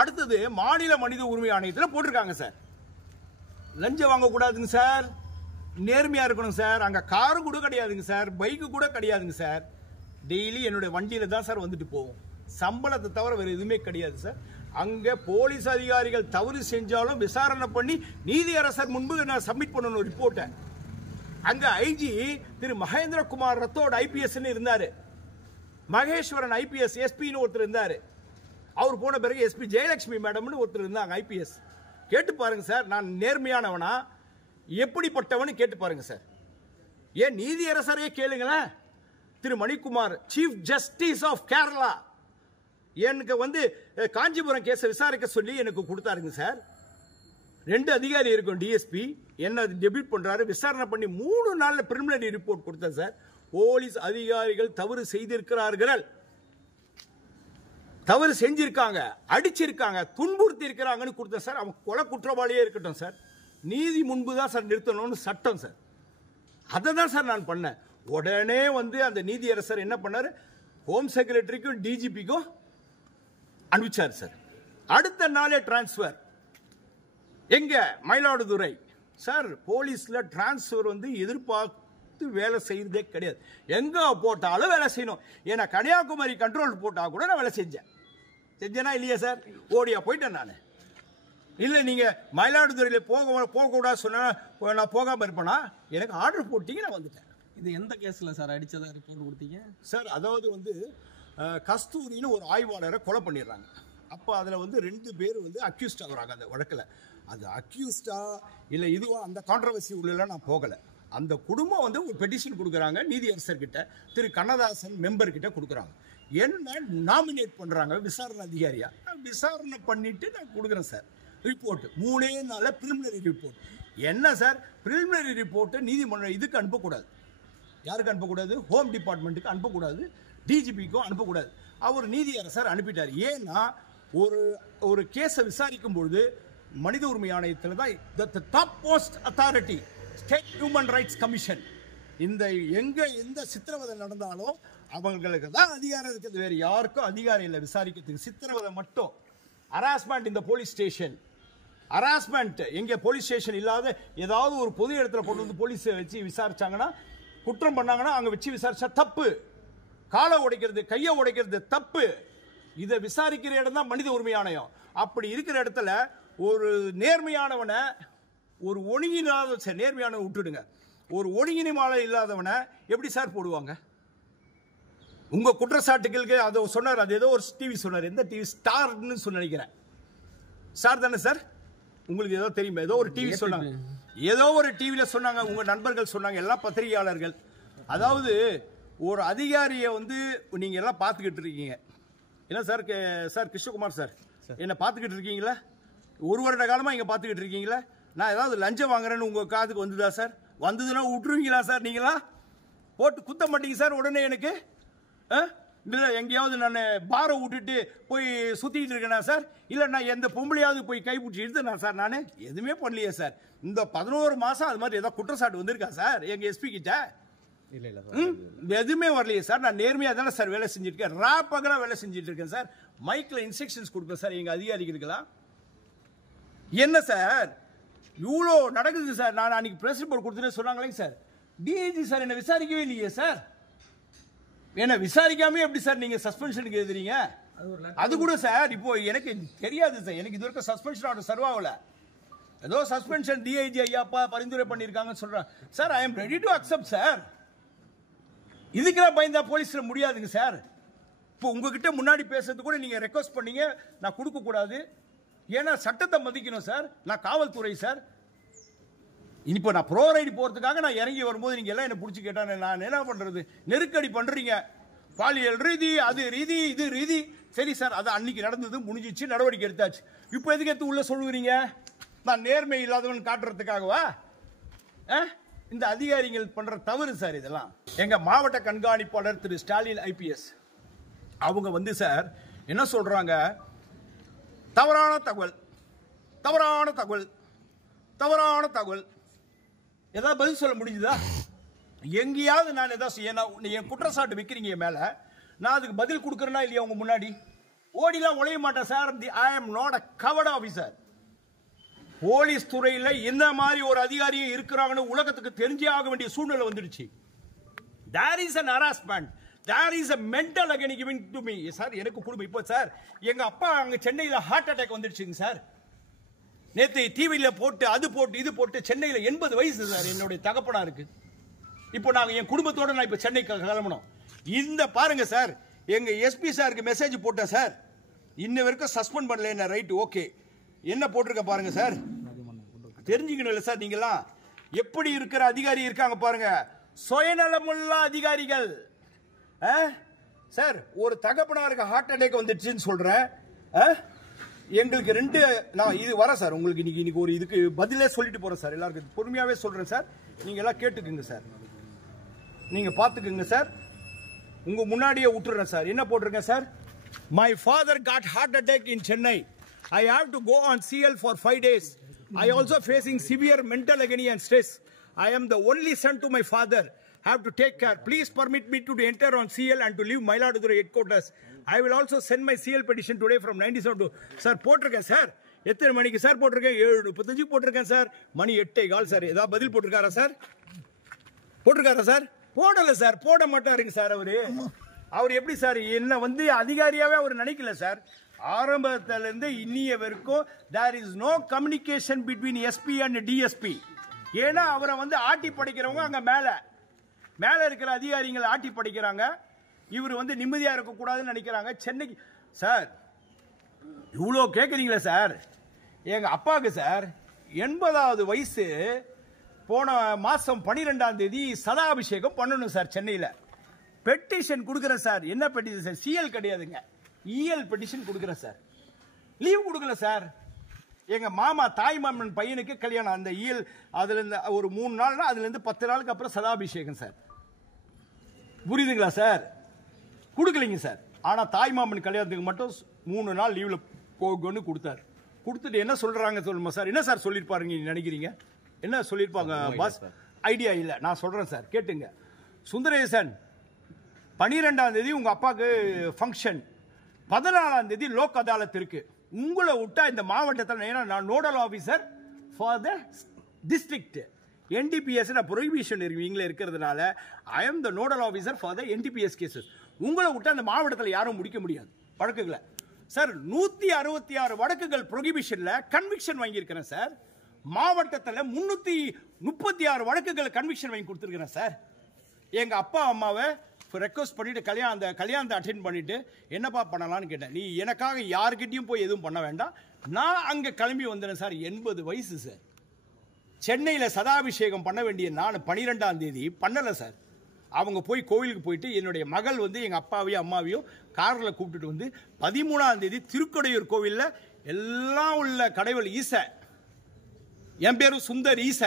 அடுத்தது மாநில மனித உரிமை ஆணையத்தில் போட்டிருக்காங்க சார், லஞ்சம் வாங்கக்கூடாதுங்க சார், நேர்மையா இருக்கணும் சார். அங்க காரு கூட கிடையாதுங்க சார், பைக்கு கூட கிடையாதுங்க சார். டெய்லி என்னுடைய வண்டியில தான் சார் வந்துட்டு போவோம், சம்பளத்தை தவிர வேற எதுவுமே கிடையாது சார். அங்க போலீஸ் அதிகாரிகள் தவறு செஞ்சாலும் விசாரணை பண்ணி நீதியரசர் முன்பு நான் சப்மிட் பண்ணணும் ரிப்போர்ட்டை. அங்க ஐஜி திரு மகேந்திரகுமார் ரத்தோட் ஐபிஎஸ் இருந்தாரு, மகேஸ்வரன் ஐபிஎஸ் எஸ்பின்னு ஒருத்தர் இருந்தாரு. அவர் போன பிறகு எஸ்பி ஜெயலட்சுமி மேடம்னு ஒருத்தர் இருந்தாங்க ஐபிஎஸ். கேட்டு பாருங்க சார், நான் நேர்மையானவனா எப்படிப்பட்டவனு கேட்டு பாருங்க சார். ஏன் நீதியரசரே கேளுங்களேன். Thiru Manikumar chief justice of Kerala எனக்கு வந்து காஞ்சிபுரம் கேஸை விசாரிக்க சொல்லி எனக்கு கொடுத்தாருங்க சார். 2 அதிகாரி இருக்கும் டிஎஸ்பி, என்ன டெபியூட் பண்றாரு, விசாரணை பண்ணி 3 நாள்ல பிரிலிமினரி ரிப்போர்ட் கொடுத்தேன் சார். போலீஸ் அதிகாரிகள் தவறு செய்திருக்கிறார்கள், தவறு செஞ்சிருக்காங்க, அடிச்சிருக்காங்க, துன்புறுத்தி இருக்கிறாங்கன்னு கொடுத்தேன் சார். அவன் கொலை குற்றவாளியே இருக்கட்டும் சார், நீதி முன்பு தான் சார் நிறுத்தணும்னு சட்டம் சார். அதை தான் சார் நான் பண்ணேன். உடனே வந்து அந்த நீதியரசர் என்ன பண்ணாரு, ஹோம் செக்ரட்டரிக்கும் டிஜிபிக்கும் அனுப்பிச்சார் சார். அடுத்த நாளே டிரான்ஸ்பர் எங்க மயிலாடுதுறை சார். போலீஸ்ல டிரான்ஸ்பர் வந்து எதிர்பார்த்து வேலை செய்யறதே கிடையாது, எங்க போட்டாலும் வேலை செய்யணும். ஏன்னா கன்னியாகுமரி கண்ட்ரோல் போட்டா கூட நான் வேலை செஞ்சேனா இல்லையா சார்? ஓடியா போயிட்டேன் நான். இல்லை நீங்க மயிலாடுதுறையில போகக்கூடாது சொன்னா நான் போகாம இருப்பேனா? எனக்கு ஆர்டர் போட்டீங்க, நான் வந்துட்டேன். இது எந்த கேஸ்ல சார் அடிச்சதா ரிப்போர்ட் கொடுத்தீங்க சார்? அதாவது வந்து கஸ்தூரின்னு ஒரு ஆய்வாளரை கொலை பண்ணிடுறாங்க. அப்போ அதில் வந்து 2 பேர் வந்து அக்யூஸ்ட் ஆகுறாங்க அந்த வழக்கில். அது அக்யூஸ்டா இல்லை இதுவா அந்த கான்ட்ரவர்சி உள்ளலாம் நான் போகலை. அந்த குடும்பம் வந்து ஒரு பெட்டிஷன் கொடுக்குறாங்க நீதியரசர்கிட்ட, திரு கண்ணதாசன் மெம்பர் கிட்ட கொடுக்குறாங்க. என்ன நாமினேட் பண்ணுறாங்க விசாரணை அதிகாரியா. விசாரணை பண்ணிட்டு நான் கொடுக்குறேன் சார் ரிப்போர்ட். 3 நாளில் பிரிலிமினரி ரிப்போர்ட். என்ன சார் பிரிலிமினரி ரிப்போர்ட்டை நீதிமன்றம் இதுக்கு அனுப்பக்கூடாது. யாருக்கு அனுப்பக்கூடாது? ஹோம் டிபார்ட்மெண்ட்டுக்கு அனுப்பக்கூடாது, டிஜிபிக்கும் அனுப்பக்கூடாது. அவர் நீதியரசர் அனுப்பிட்டார். ஏன்னா ஒரு கேஸை விசாரிக்கும் பொழுது மனித உரிமை ஆணையத்தில் தான் top most authority state human rights commission. எந்த சித்திரவதை நடந்தாலும் அவங்களுக்கு தான் அதிகாரம் இருக்குது, வேறு யாருக்கும் அதிகாரம் இல்லை விசாரிக்கிறதுக்கு. சித்திரவதை மட்டும், ஹராஸ்மெண்ட் இந்த போலீஸ் ஸ்டேஷன், ஹராஸ்மெண்ட் எங்க போலீஸ் ஸ்டேஷன் இல்லாத ஏதாவது ஒரு பொது இடத்துல கொண்டு வந்து போலீஸை வச்சு விசாரிச்சாங்கன்னா குற்றம் பண்ணாங்கன்னா அங்க வச்சு விசாரிச்சா தப்பு. காலை உடைக்கிறது, கையை உடைக்கிறது தப்பு. இதை விசாரிக்கிற இடம் தான் மனித உரிமை ஆணையம். அப்படி இருக்கிற இடத்துல ஒரு நேர்மையானவனை, ஒரு ஒழுங்கினாத நேர்மையானவனை விட்டுடுங்க, ஒரு ஒழுங்கினமால இல்லாதவனை எப்படி சார் போடுவாங்க? உங்க குற்றச்சாட்டுகளுக்கு அதை சொன்னார், அது ஏதோ ஒரு டிவி சொன்னார், எந்த டிவி, ஸ்டார்னு சொன்ன நினைக்கிறேன், ஸ்டார் தானே சார்? உங்களுக்கு ஏதோ தெரியுமா? ஏதோ ஒரு டிவி சொன்னாங்க, ஏதோ ஒரு டிவியில சொன்னாங்க, உங்க நண்பர்கள் சொன்னாங்க, எல்லாம் பத்திரிகையாளர்கள். அதாவது ஒரு அதிகாரியை வந்து நீங்க எல்லாம் பார்த்துக்கிட்டு இருக்கீங்க. என்ன சார்? சார் கிருஷ்ணகுமார் சார், என்ன பார்த்துக்கிட்டு இருக்கீங்களா? ஒரு வருட காலமா இங்க பார்த்துக்கிட்டு இருக்கீங்களா? நான் ஏதாவது லஞ்சம் வாங்குறேன்னு உங்க காதுக்கு வந்ததா சார்? வந்ததுன்னா விட்டுருவீங்களா சார்? நீங்களா போட்டு குத்த மாட்டீங்க சார் உடனே எனக்கு? இல்லை எங்கேயாவது நான் பாரை விட்டுட்டு போய் சுற்றிட்டு இருக்கேனா சார்? இல்லை நான் எந்த பொம்பளையாவது போய் கைப்பிடிச்சி எடுத்துனா சார்? நான் எதுவுமே பண்ணலையே சார். இந்த 11 மாதம் அது மாதிரி ஏதாவது குற்றச்சாட்டு வந்திருக்கா சார் எங்கள் எஸ்பி கிட்ட? இல்லை இல்லை எதுவுமே வரலையே சார். நான் நேர்மையாக தானே சார் வேலை செஞ்சுட்டு இருக்கேன், ராப்பகலாக வேலை செஞ்சுட்டு இருக்கேன் சார். மைக்கில் இன்ஸ்ட்ரக்ஷன்ஸ் கொடுப்பேன் சார் எங்கள் அதிகாரிகளுக்கெல்லாம். என்ன சார் இவ்வளோ நடக்குது சார்? நான் அன்னைக்கு பிரஸ் ரிப்போர்ட் கொடுத்துட்டு சொன்னாங்களே சார், டிஐஜி சார் என்னை விசாரிக்கவே இல்லையே சார். என்ன விசாரிக்காம எப்படி சார் நீங்க சஸ்பென்ஷனுக்கு எழுதுறீங்க? அது கூட சார் இப்போ எனக்கு தெரியாது சார், எனக்கு இது வரைக்கும் சஸ்பென்ஷன் ஆர்டர் சர்வ் ஆகல. ஏதோ சஸ்பென்ஷன் டிஐஜி ஐயாப்பா பரிந்துரை பண்ணியிருக்காங்கன்னு சொல்றேன் sir. I am ready to accept sir. இதுக்கெல்லாம் பயந்தா போலீஸ்ல முடியாதுங்க சார். இப்போ உங்ககிட்ட முன்னாடி பேசுறது கூட நீங்க ரெக்வஸ்ட் பண்ணீங்க, நான் கொடுக்க கூடாது, ஏன்னா சட்டத்தை மதிக்கணும் சார். நான் காவல்துறை சார். இப்போ நான் ப்ரோ ரைடு போறதுக்காக நான் இறங்கி வரும்போது நீங்க எல்லாம் என்ன பிடிச்சி கேட்டானே, நான் என்ன பண்றது? நெருக்கடி பண்றீங்க, பாலியல் ரீதி, அது ரீதி, இது ரீதி. சரி சார், அது அன்னைக்கு நடந்தது, முடிஞ்சிச்சு, நடவடிக்கை எடுத்தாச்சு. இப்போ எதுக்கு எடுத்து உள்ள சொல்லுவீங்க? நான் நேர்மை இல்லாதவன் காட்டுறதுக்காகவா? இந்த அதிகாரிகள் பண்ற தவறு சார் இதெல்லாம். எங்க மாவட்ட கண்காணிப்பாளர் திரு ஸ்டாலின் ஐபிஎஸ் அவங்க வந்து சார் என்ன சொல்றாங்க, தவறான தகவல், தவறான தகவல், தவறான தகவல். ஏதாவது பதில் சொல்ல முடிஞ்சுதா? எங்கேயாவது நான் ஏதாவது என் குற்றச்சாட்டு வைக்கிறீங்க என் மேல, நான் அதுக்கு பதில் கொடுக்கறேன்னா இல்லையா? உங்க முன்னாடி ஓடிலாம் உழைய மாட்டேன் sir. I am not a covert officer. Police துறையில் இந்த மாதிரி ஒரு அதிகாரியும் இருக்கிறாங்கன்னு உலகத்துக்கு தெரிஞ்சே ஆக வேண்டிய சூழ்நிலை வந்துடுச்சு. There is an harassment. There is a mental agony given to me. Sir எனக்கு குடும்பம் இப்போ சார் எங்க அப்பா அங்க சென்னையில் ஹார்ட் அட்டாக் வந்துடுச்சுங்க சார். நேற்று டிவியில் போட்டு அது போட்டு இது போட்டு சென்னையில் 80 வயசு சார் என்னுடைய தகப்பனா இருக்கு. இப்போ நாங்கள் என் குடும்பத்தோட நான் இப்போ சென்னைக்கு கிளம்பணும். இந்த பாருங்க சார், எங்க எஸ்பி சாருக்கு மெசேஜ் போட்டேன் சார், இன்ன வரைக்கும் சஸ்பெண்ட் பண்ணல என்ன. ரைட், ஓகே, என்ன போட்டிருக்க பாருங்க சார், தெரிஞ்சுக்கணும் இல்லை சார்? நீங்களாம் எப்படி இருக்கிற அதிகாரி இருக்காங்க பாருங்க, சுயநலமுள்ள அதிகாரிகள். சார் ஒரு தகப்பனாருக்கு ஹார்ட் அட்டாக் வந்துடுச்சுன்னு சொல்றேன். எங்களுக்கு 2 நான் இது வரேன் சார். உங்களுக்கு இன்னைக்கு ஒரு இதுக்கு பதிலே சொல்லிட்டு போறேன் சார். எல்லாருக்கும் பொறுமையாவே சொல்றேன் சார். நீங்க எல்லாம் கேட்டுக்குங்க சார், நீங்க பாத்துக்குங்க சார். உங்க முன்னாடியே விட்டுறேன் சார். என்ன போட்டிருக்கேன் sir? My father got heart attack in Chennai. I have to go on CL for 5 days. I also facing severe mental agony and stress. I am the only son to my father. Have to take care. Please permit me to enter on CL and to leave Mailaduthurai headquarters. I will also send my CL petition today from 97 to... sir போட்டிருக்கேன் sir. எத்தனை மணிக்கு sir போட்டிருக்கேன்? 7:35 போட்டிருக்கேன் sir. மணி 8:15 sir. ஏதாவது பதில் போட்டிருக்காரா sir? போட்டிருக்காரா sir? போடல sir. போட மாட்டாருங்க சார். அவர் எப்படி சார் என்ன வந்து அதிகாரியாவே அவர் நினைக்கல சார். ஆரம்பத்துல இருந்து இன்னிய வரைக்கும் there is no communication between SP and DSP. ஏன்னா அவரை வந்து ஆட்டி படைக்கிறவங்க அங்க மேல இருக்கிற அதிகாரிகள் ஆட்டி படைக்கிறாங்க. இவர் வந்து நிம்மதியா இருக்க கூடாதுன்னு நினைக்கிறாங்க. சென்னைக்கு சார் இவ்வளோ கேட்குறீங்களா சார்? எங்க அப்பாவுக்கு சார் 80வது வயசு. போன மாசம் 12ஆம் தேதி சதாபிஷேகம் பண்ணணும் சார் சென்னையில். பெட்டிஷன் கொடுக்குறேன் சார். என்ன பெட்டிஷன் சார்? சிஎல் கிடையாதுங்க, இஎல் பெட்டிஷன் கொடுக்குறேன் சார். லீவ் கொடுக்கல சார். எங்க மாமா தாய் மாமன் பையனுக்கு கல்யாணம். அந்த இஎல் அதுல இருந்து ஒரு 3 நாள்னா அதுல இருந்து 10 நாளுக்கு அப்புறம் சதாபிஷேகம் சார். புரியுதுங்களா சார்? கொடுக்கலைங்க சார். ஆனா தாய் மாமன் கல்யாணத்துக்கு மட்டும் 3 நாள் லீவ்ல போகணும்னு கொடுத்தாரு. கொடுத்துட்டு என்ன சொல்றாங்க சொல்லுமா சார்? என்ன சார் சொல்லியிருப்பாருங்க நினைக்கிறீங்க? என்ன சொல்லியிருப்பாங்க பாஸ்? ஐடியா இல்லை, நான் சொல்றேன் சார், கேட்டுங்க. சுந்தரேசன் 12ஆம் தேதி உங்க அப்பாவுக்கு ஃபங்க்ஷன், 14ஆம் தேதி லோக் அதாலத் இருக்கு. உங்களை விட்டா இந்த மாவட்டத்தில், ஏன்னா நான் nodal officer for the district, NDPS prohibition விங்கில் இருக்கிறதுனால I am the nodal officer for the NDPS cases. உங்களை விட்டு அந்த மாவட்டத்தில் யாரும் முடிக்க முடியாது வழக்குகளை. சார் 166 வழக்குகள் ப்ரொஹிபிஷன்ல கன்விக்ஷன் வாங்கியிருக்கிறேன் சார். மாவட்டத்தில் 336 வழக்குகள் கன்விக்ஷன் வாங்கி கொடுத்துருக்கிறேன் சார். எங்க அப்பா அம்மாவை ரெக்வஸ்ட் பண்ணிட்டு அந்த கல்யாணத்தை அட்டென்ட் பண்ணிட்டு என்னப்பா பண்ணலாம்னு கேட்டேன். நீ எனக்காக யாருக்கிட்டையும் போய் எதுவும் பண்ண வேண்டாம், நான் அங்க கிளம்பி வந்துடுறேன் சார். 80 வயசு சார். சென்னையில் சதாபிஷேகம் பண்ண வேண்டிய நான் 12ஆம் தேதி பண்ணல சார். அவங்க போய் கோவிலுக்கு போயிட்டு என்னுடைய மகள் வந்து எங்க அப்பாவையும் அம்மாவையும் கார்ல கூப்பிட்டுட்டு வந்து 13ஆம் தேதி திருக்கடையூர் கோவில்ல எல்லாம் உள்ள கடவுள் ஈச, என் பேரும் சுந்தர் ஈச,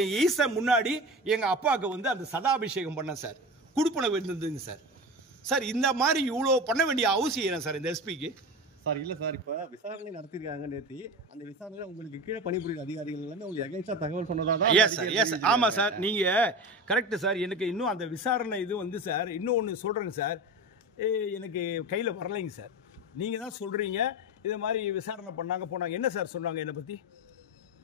என் ஈச முன்னாடி எங்க அப்பாவுக்கு வந்து அந்த சதாபிஷேகம் பண்ண சார். குடுப்பனவு இருந்ததுங்க சார். சார் இந்த மாதிரி இவ்வளோ பண்ண வேண்டிய அவசியம் என்ன சார் இந்த எஸ்பிக்கு? சார் இல்ல சார், இப்ப விசாரணை நடத்திருக்காங்க நேத்தி. அந்த விசாரணையில உங்களுக்கு கீழே பணிபுரியும் அதிகாரிகள் எல்லாமே உங்களுக்கு எகைன்ஸ்டா தகவல் சொன்னதா? எஸ் ஆமா சார், நீங்க கரெக்ட் சார். எனக்கு இன்னும் அந்த விசாரணை இது வந்து சார் இன்னும் ஒன்று சொல்றேங்க சார், எனக்கு கையில வரலைங்க சார். நீங்க தான் சொல்றீங்க இது மாதிரி விசாரணை பண்ணாங்க போனாங்க. என்ன சார் சொன்னாங்க என்னை பத்தி?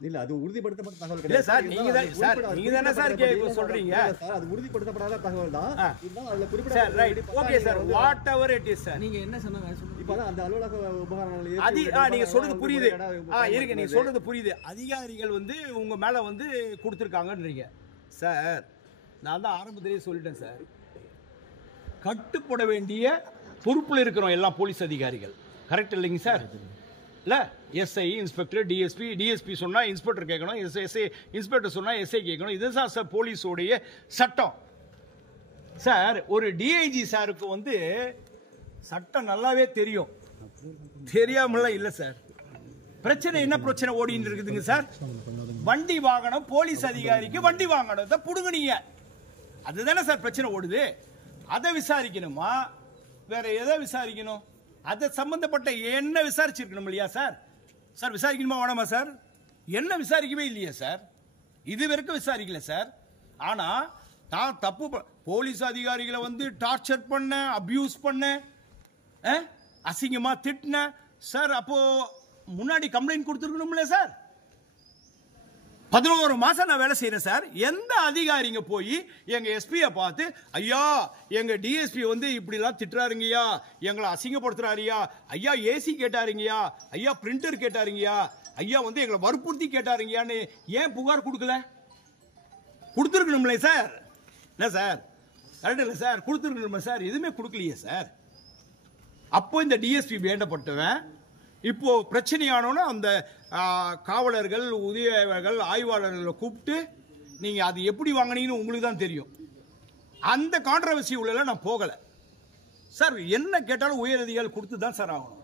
இல்ல அது உறுதிப்படுத்தப்பட்ட தகவல் இல்ல கிடையாது சார். நீங்க தானே சார் சொல்றீங்க சார். அது உறுதிப்படுத்தப்படாத தகவல் தான். இதுதான் அதுல குறிப்பிட்ட sir. Right, okay sir, what ever it is sir. நீங்க என்ன சொன்னாங்க? இப்பதான் அந்த அலுவலக உபகரணங்கள் நீங்க சொல்றது புரியுது. இருக்கு, நீங்க சொல்றது புரியுது. அதிகாரிகள் வந்து உங்க மேல வந்து கொடுத்துருக்காங்கன்றீங்க சார். நான் தான் ஆரம்பத்திலேயே சொல்லிட்டேன் சார், கட்டுப்பட வேண்டிய பொறுப்புல இருக்கிறோம் எல்லா போலீஸ் அதிகாரிகள். கரெக்ட் இல்லைங்க சார்? இல்ல எஸ்ஐ, இன்ஸ்பெக்டர், டிஎஸ்பி சொன்னா இன்ஸ்பெக்டர் கேட்கணும், எஸ்ஐ இன்ஸ்பெக்டர் சொன்னா எஸ்ஐ கேட்கணும். இதுதான் சார் போலீஸோடைய சட்டம் சார். ஒரு டிஐஜி சாருக்கு வந்து சட்டம் நல்லாவே தெரியும், தெரியாமல இல்ல சார். பிரச்சனை என்ன பிரச்சனை ஓடிட்டு இருக்குதுங்க சார்? வண்டி வாங்கணும், போலீஸ் அதிகாரிக்கு வண்டி வாங்கணும் புடுங்குனீங்க, அதுதானே சார் பிரச்சனை ஓடுது. அதை விசாரிக்கணுமா வேற எதை விசாரிக்கணும்? அதை சம்பந்தப்பட்ட என்ன விசாரிச்சிருக்கணும் இல்லையா சார்? சார் விசாரிக்கணுமா வேணாமா சார்? என்ன விசாரிக்கவே இல்லையா சார்? இது வரைக்கும் விசாரிக்கல சார். ஆனா நான் தப்பு போலீஸ் அதிகாரிகளை வந்து டார்ச்சர் பண்ண, அபியூஸ் பண்ண, அசிங்கமா திட்டின சார். அப்போ முன்னாடி கம்ப்ளைண்ட் கொடுத்துருக்கணும்ல சார்? 11 மாசம் நான் வேலை செய்யறேன் சார். எந்த அதிகாரிங்க போய் எங்க எஸ்பியை பார்த்து ஐயா எங்க டிஎஸ்பி வந்து இப்படி எல்லாம் திட்டுறாருங்கய்யா, எங்களை அசிங்கப்படுத்துறாருயா, ஐயா ஏசி கேட்டாருங்கய்யா, ஐயா பிரிண்டர் கேட்டாருங்கய்யா, ஐயா வந்து எங்களை வற்புறுத்தி கேட்டாருங்கயான்னு ஏன் புகார் கொடுக்கல? கொடுத்துருக்கணும்ல சார். என்ன சார் கரெக்ட் இல்லை சார்? கொடுத்துருக்கணுமா சார்? எதுவுமே கொடுக்கலையே சார். அப்போ இந்த டிஎஸ்பி வேண்டப்பட்டவன் இப்போ பிரச்சனையானோன்னு அந்த காவலர்கள், உதவியாளர்கள், ஆய்வாளர்களை கூப்பிட்டு நீங்க அது எப்படி வாங்கினீங்கன்னு உங்களுக்கு தான் தெரியும். அந்த கான்ட்ரவர்சி உள்ள நான் போகல சார். என்ன கேட்டாலும் உயர் அதிகாரிகள் கொடுத்து தான் சார் ஆகணும்.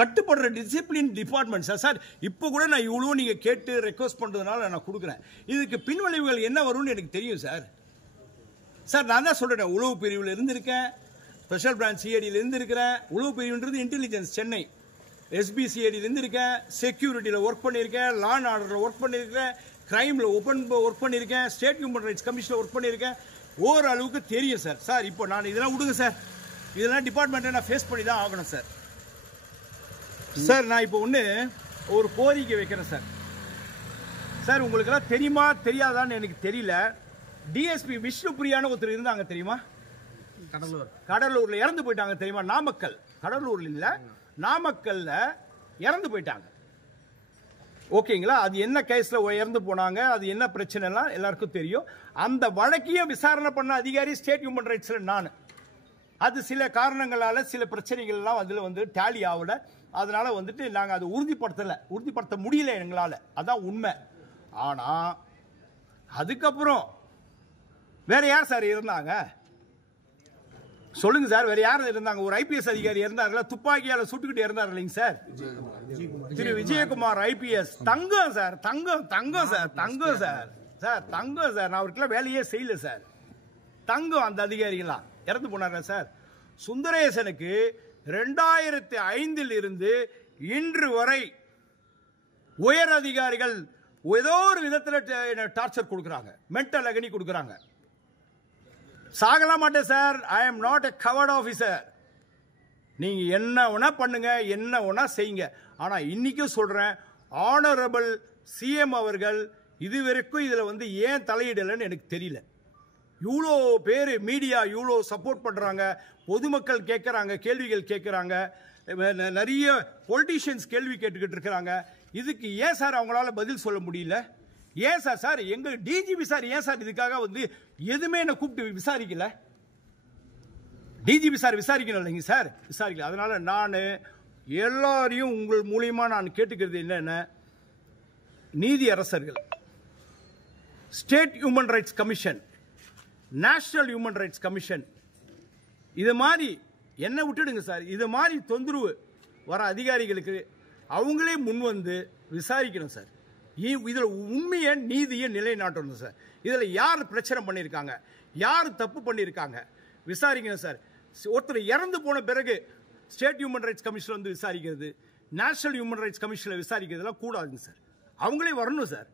கட்டுப்படுற டிசிப்ளின் டிபார்ட்மெண்ட் சார். சார் இப்போ கூட நான் இவ்வளோ நீங்க கேட்டு ரெக்வஸ்ட் பண்றதுனால நான் கொடுக்குறேன். இதுக்கு பின்விளைவுகள் என்ன வரும்னு எனக்கு தெரியும் சார். சார் நான் தான் சொல்றேன், உளவு பிரிவில் இருந்திருக்கேன், ஸ்பெஷல் பிரான்ச் சிஐடியில் இருந்திருக்கிறேன். உளவு பிரிவுன்றது இன்டெலிஜென்ஸ் சென்னை, SBCIடியில் இருந்திருக்கேன், செக்யூரிட்டியில் ஒர்க் பண்ணியிருக்கேன், லா அண்ட் ஆர்டரில் ஒர்க் பண்ணியிருக்கேன், கிரைமில் ஒர்க் பண்ணியிருக்கேன், ஸ்டேட் ஹியூமன் ரைட்ஸ் கமிஷனில் ஒர்க் பண்ணியிருக்கேன். ஓரளவுக்கு தெரியும் சார். சார் இப்போ நான் இதெல்லாம் விடுங்க சார், இதெல்லாம் டிபார்ட்மெண்ட்டை நான் ஃபேஸ் பண்ணி தான் ஆகணும் சார். சார் நான் இப்போ ஒரு கோரிக்கை வைக்கிறேன் சார். சார் உங்களுக்கெல்லாம் தெரியுமா தெரியாதான்னு எனக்கு தெரியல. டிஎஸ்பி விஷ்ணுபிரியான்னு ஒருத்தர் இருந்தாங்க தெரியுமா? கடலூர்ல இறந்து போயிட்டாங்க தெரியுமா? நாமக்கல், கடலூர்ல இல்ல நாமக்கல்ல இறந்து போயிட்டாங்க. ஓகேங்களா? அது என்ன கேஸ்ல இறந்து போனாங்க, அது என்ன பிரச்சனை எல்லாம் எல்லாருக்கும் தெரியும். அந்த வழக்கையும் விசாரணை பண்ண அதிகாரி ஸ்டேட் ஹியூமன் ரைட்ஸ்ல நான். அது சில காரணங்களால சில பிரச்சனைகள் எல்லாம் அதுல வந்து டேலி ஆகல. அதனால வந்துட்டு நாங்க அதை உறுதிப்படுத்த முடியல எங்களால. அதான் உண்மை. ஆனா அதுக்கப்புறம் வேற யார் சார் இருந்தாங்க சொல்லுங்க சார்? வேற யார் இருந்தாங்க? ஒரு ஐபிஎஸ் அதிகாரி இருந்தார்களா, துப்பாக்கியால சுட்டுக்கிட்டு இருந்தார் இல்லைங்க சார்? திரு விஜயகுமார் ஐபிஎஸ். தங்கம் சார், தங்கம் சார், நான் அவருக்குலாம் வேலையே செய்யல சார். தங்கம் அந்த அதிகாரிகளாம் இறந்து போனாங்க சார். சுந்தரேசனுக்கு 2005 இருந்து இன்று வரை உயர் அதிகாரிகள் ஏதோ ஒரு விதத்தில் டார்ச்சர் கொடுக்குறாங்க, மென்டல் அகனி கொடுக்குறாங்க. சாகலாம் மாட்டேன் sir. I am not a covert officer. நீங்க என்ன வேணா பண்ணுங்க, என்ன வேணா செய்யுங்க. ஆனா இன்னைக்கும் சொல்றேன், ஆனரபிள் சிஎம் அவர்கள் இதுவரைக்கும் இதில் வந்து ஏன் தலையிடலைன்னு எனக்கு தெரியல. இவ்வளோ பேர் மீடியா இவ்வளோ சப்போர்ட் பண்ணுறாங்க, பொதுமக்கள் கேட்குறாங்க, கேள்விகள் கேட்குறாங்க, நிறைய பொலிட்டீஷியன்ஸ் கேள்வி கேட்டுக்கிட்டு இருக்கிறாங்க. இதுக்கு ஏன் சார் அவங்களால பதில் சொல்ல முடியல? ஏன் சார் எங்கள் டிஜிபி சார் ஏன் சார் இதுக்காக வந்து எதுவுமே என்னை கூப்பிட்டு விசாரிக்கல? டிஜிபி சார் விசாரிக்கணும் இல்லைங்க சார், விசாரிக்கல. அதனால நான் எல்லாரையும் உங்கள் மூலியமா நான் கேட்டுக்கிறது என்னென்ன, நீதி அரசர்கள், state human rights commission, national human rights commission, இது மாதிரி என்ன விட்டுடுங்க சார். இது மாதிரி தொந்தரவு வர அதிகாரிகளுக்கு அவங்களே முன் வந்து விசாரிக்கணும் சார். இதில் உண்மையை நீதியை நிலைநாட்டணும் சார். இதில் யார் பிரச்சனை பண்ணியிருக்காங்க, யார் தப்பு பண்ணியிருக்காங்க விசாரிக்கணும் சார். ஒருத்தர் இறந்து போன பிறகு ஸ்டேட் ஹியூமன் ரைட்ஸ் கமிஷன் வந்து விசாரிக்கிறது, நேஷனல் ஹியூமன் ரைட்ஸ் கமிஷனில் விசாரிக்கிறதுலாம் கூடாதுங்க சார். அவங்களே வரணும் சார்.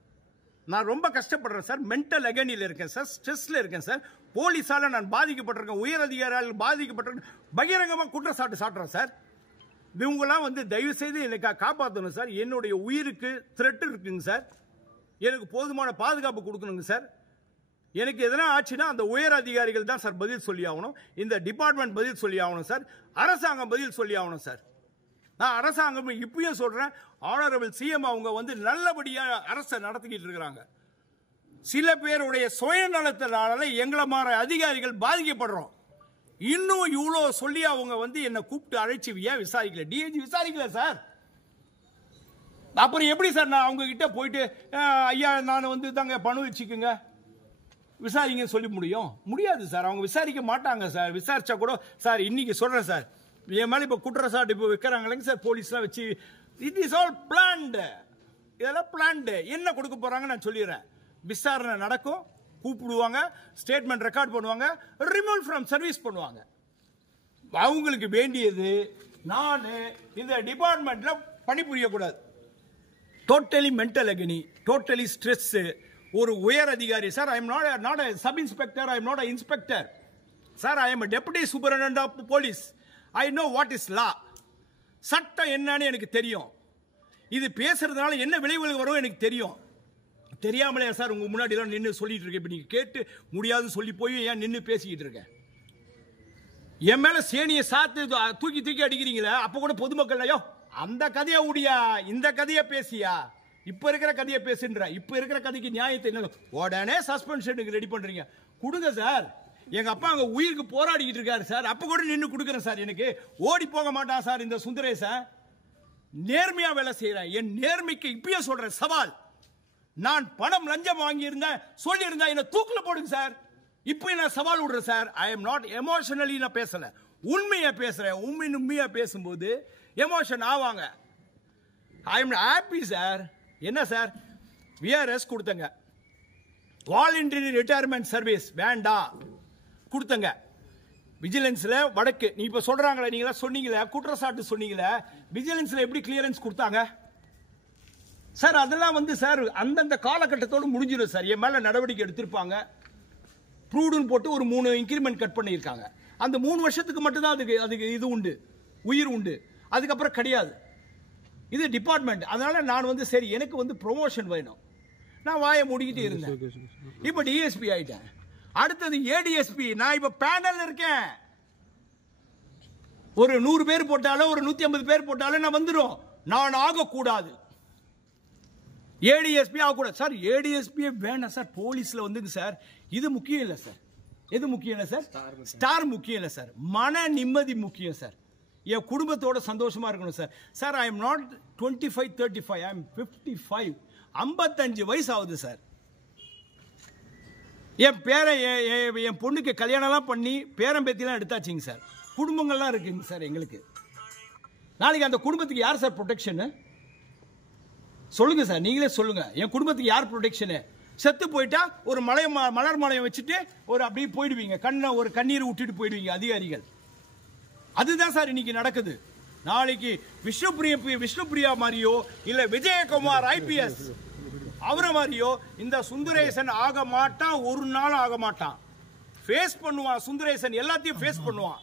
நான் ரொம்ப கஷ்டப்படுறேன் சார், மென்டல் அகனியில் இருக்கேன் சார், ஸ்ட்ரெஸ்ல இருக்கேன் சார், போலீஸால நான் பாதிக்கப்பட்டிருக்கேன், உயர் அதிகாரிகள் பாதிக்கப்பட்டிருக்கேன், பகிரங்கமாக குற்றச்சாட்டு சாட்டுறேன் சார். இவங்கெல்லாம் வந்து தயவு செய்து எனக்கு காப்பாற்றணும் சார். என்னுடைய உயிருக்கு த்ரெட் இருக்குங்க சார். எனக்கு போதுமான பாதுகாப்பு கொடுக்கணுங்க சார். எனக்கு எதனா ஆச்சுன்னா அந்த உயர் அதிகாரிகள் தான் சார் பதில் சொல்லி ஆகணும், இந்த டிபார்ட்மெண்ட் பதில் சொல்லி ஆகணும் சார், அரசாங்கம் பதில் சொல்லி ஆகணும் சார். நான் அரசாங்கம் இப்பயும் சொல்றேன், ஆனரபிள் சிஎம் அவங்க வந்து நல்லபடியாக அரசை நடத்திக்கிட்டு இருக்கிறாங்க. சில பேருடைய சுயநலத்தினால எங்களை மாற அதிகாரிகள் பாதிக்கப்படுறோம். இன்னும் இவ்வளோ சொல்லி அவங்க வந்து என்னை கூப்பிட்டு அழைச்சி ஏன் விசாரிக்கல? DIG விசாரிக்கல sir. அப்புறம் எப்படி சார் நான் அவங்க கிட்ட போயிட்டு ஐயா நான் வந்து தாங்க பணம் வச்சுக்குங்க விசாரிங்க சொல்லி முடியாது சார். அவங்க விசாரிக்க மாட்டாங்க சார். விசாரிச்சா கூட சார் இன்னைக்கு சொல்றேன் சார், என் மேலே இப்போ குற்றச்சாட்டு இப்போ வைக்கிறாங்களேங்க சார், போலீஸ்லாம் வச்சு. It is all planned. இதெல்லாம் பிளான்டு. என்ன கொடுக்க போறாங்க நான் சொல்லிடுறேன். விசாரணை நடக்கும், கூப்பிடுவாங்க, ஸ்டேட்மெண்ட் ரெக்கார்ட் பண்ணுவாங்க, ரிமூவ் ஃப்ரம் சர்வீஸ் பண்ணுவாங்க. அவங்களுக்கு வேண்டியது நான் இந்த டிபார்ட்மெண்ட்ல பணிபுரியக்கூடாது. டோட்டலி மென்டல் அகனி, டோட்டலி ஸ்ட்ரெஸ். ஒரு உயர் அதிகாரி sir, I am not a sub inspector, I am not an inspector. Sir, I am a deputy superintendent of police. I know what is law. சட்டம் என்னன்னு எனக்கு தெரியும். இது பேசுறதுனால என்ன விளைவுகள் வரும் எனக்கு தெரியும். தெரியாமலே சார் உங்க முன்னாடி எல்லாம் நின்று சொல்லிட்டு இருக்கேன். இப்ப நீங்க கேட்டு முடியாதுன்னு சொல்லி போய் ஏன் நின்று பேசிக்கிட்டு இருக்கேன்? என் மேல சேனியை சாத்து தூக்கி தூக்கி அடிக்கிறீங்களே, அப்ப கூட பொதுமக்கள் ஐயோ அந்த கதையை உடியா, இந்த கதையை பேசியா, இப்ப இருக்கிற கதையை பேசுன்ற, இப்ப இருக்கிற கதைக்கு நியாயத்தை என்ன உடனே சஸ்பென்ஷனுக்கு ரெடி பண்றீங்க. கொடுங்க சார். எங்க அப்பா அங்க உயிருக்கு போராடிக்கிட்டு இருக்காரு சார், அப்ப கூட நின்று கொடுக்குறேன் சார். எனக்கு ஓடி போக மாட்டான் சார் இந்த சுந்தரேசன். நேர்மையா வேலை செய்யறேன். என் நேர்மைக்கு இப்பயே சொல்றேன் சவால். நான் பணம் லஞ்சம் வாங்கி இருந்தேன் சொல்லி இருந்தா என்ன தூக்குல போடுங்க சார். இப்போ நான் சவால் விடுறேன் sir. I am not emotionally நான் பேசல, உண்மையா பேசுறேன். உண்மையா பேசும்போது எமோஷன் ஆவாங்க. I am happy sir. என்ன சார் விஆர்எஸ் கொடுத்தங்க, வாலண்டரி ரிட்டையர்மெண்ட் சர்வீஸ் வேண்டாம் கொடுத்தங்க. விஜிலன்ஸ்ல வடக்கு நீ இப்ப சொல்றாங்களே, நீங்க சொன்னீங்களே குற்றச்சாட்டு சொன்னீங்களே, விஜிலன்ஸ்ல எப்படி கிளியரன்ஸ் கொடுத்தாங்க சார்? அதெல்லாம் வந்து சார் அந்தந்த காலகட்டத்தோடு முடிஞ்சிடும் சார். என் மேல நடவடிக்கை எடுத்திருப்பாங்க. ப்ரூடுன்னு போட்டு ஒரு 3 இன்கிரிமெண்ட் கட் பண்ணியிருக்காங்க. அந்த 3 வருஷத்துக்கு மட்டும்தான் அதுக்கு இது உண்டு, உயிர் உண்டு. அதுக்கப்புறம் கிடையாது. இது டிபார்ட்மெண்ட். அதனால நான் வந்து சரி எனக்கு வந்து ப்ரொமோஷன் வேணும், நான் வாயை மூடிக்கிட்டே இருந்தேன். இப்ப டிஎஸ்பி ஆயிட்டேன். அடுத்தது ஏடிஎஸ்பி. நான் இப்ப பேனல் இருக்கேன். ஒரு 100 பேர் போட்டாலும் ஒரு 150 பேர் போட்டாலும் நான் வந்துடும். நான் ஆகக்கூடாது. ஏடிஎஸ்பி ஆகக்கூடாது சார். ஏடிஎஸ்பி வேணாம் சார். போலீஸ்ல வந்துங்க சார், இது முக்கியம் இல்லை சார். எது முக்கியம் இல்லை சார்? ஸ்டார் முக்கியம் இல்லை சார். மன நிம்மதி முக்கியம் சார். என் குடும்பத்தோட சந்தோஷமா இருக்கணும் sir. Sir I am not 25, 35, I am 55. 55 வயசு ஆகுது சார். என் என் பொண்ணுக்கு கல்யாணம்லாம் பண்ணி பேரம் பேத்திலாம் எடுத்தாச்சுங்க சார். குடும்பங்கள்லாம் இருக்குங்க சார் எங்களுக்கு. நாளைக்கு அந்த குடும்பத்துக்கு யார் சார் ப்ரொடெக்ஷனு சொல்லுங்க சார், நீங்களே சொல்லுங்க. என் குடும்பத்துக்கு யார் ப்ரொடெக்ஷனு? செத்து போயிட்டா ஒரு மலர் மலையம் வச்சுட்டு ஒரு அப்படியே போயிடுவீங்க, ஒரு கண்ணீர் விட்டுட்டு போயிடுவீங்க அதிகாரிகள். அதுதான் சார் இன்னைக்கு நடக்குது. நாளைக்கு விஷ்ணுபிரியா மாதிரியோ இல்ல விஜயகுமார் ஐபிஎஸ் அவரை மாதிரியோ இந்த சுந்தரேசன் ஆக மாட்டான். ஒரு நாள் ஆக மாட்டான். ஃபேஸ் பண்ணுவான் சுந்தரேசன், எல்லாத்தையும் ஃபேஸ் பண்ணுவான்.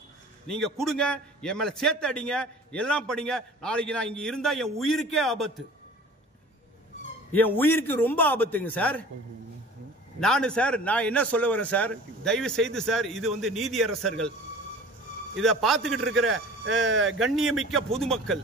நீங்க கொடுங்க, என் மேல சேர்த்து அடிங்க, எல்லாம் படிங்க. நாளைக்கு நான் இங்க இருந்தா என் உயிருக்கே ஆபத்து. என் உயிருக்கு ரொம்ப ஆபத்துங்க சார். நான் என்ன சொல்ல வரேன் சார், தயவு செய்து சார், இது வந்து நீதியரசர்கள், இதை பார்த்துக்கிட்டு இருக்கிற கண்ணியமிக்க பொதுமக்கள்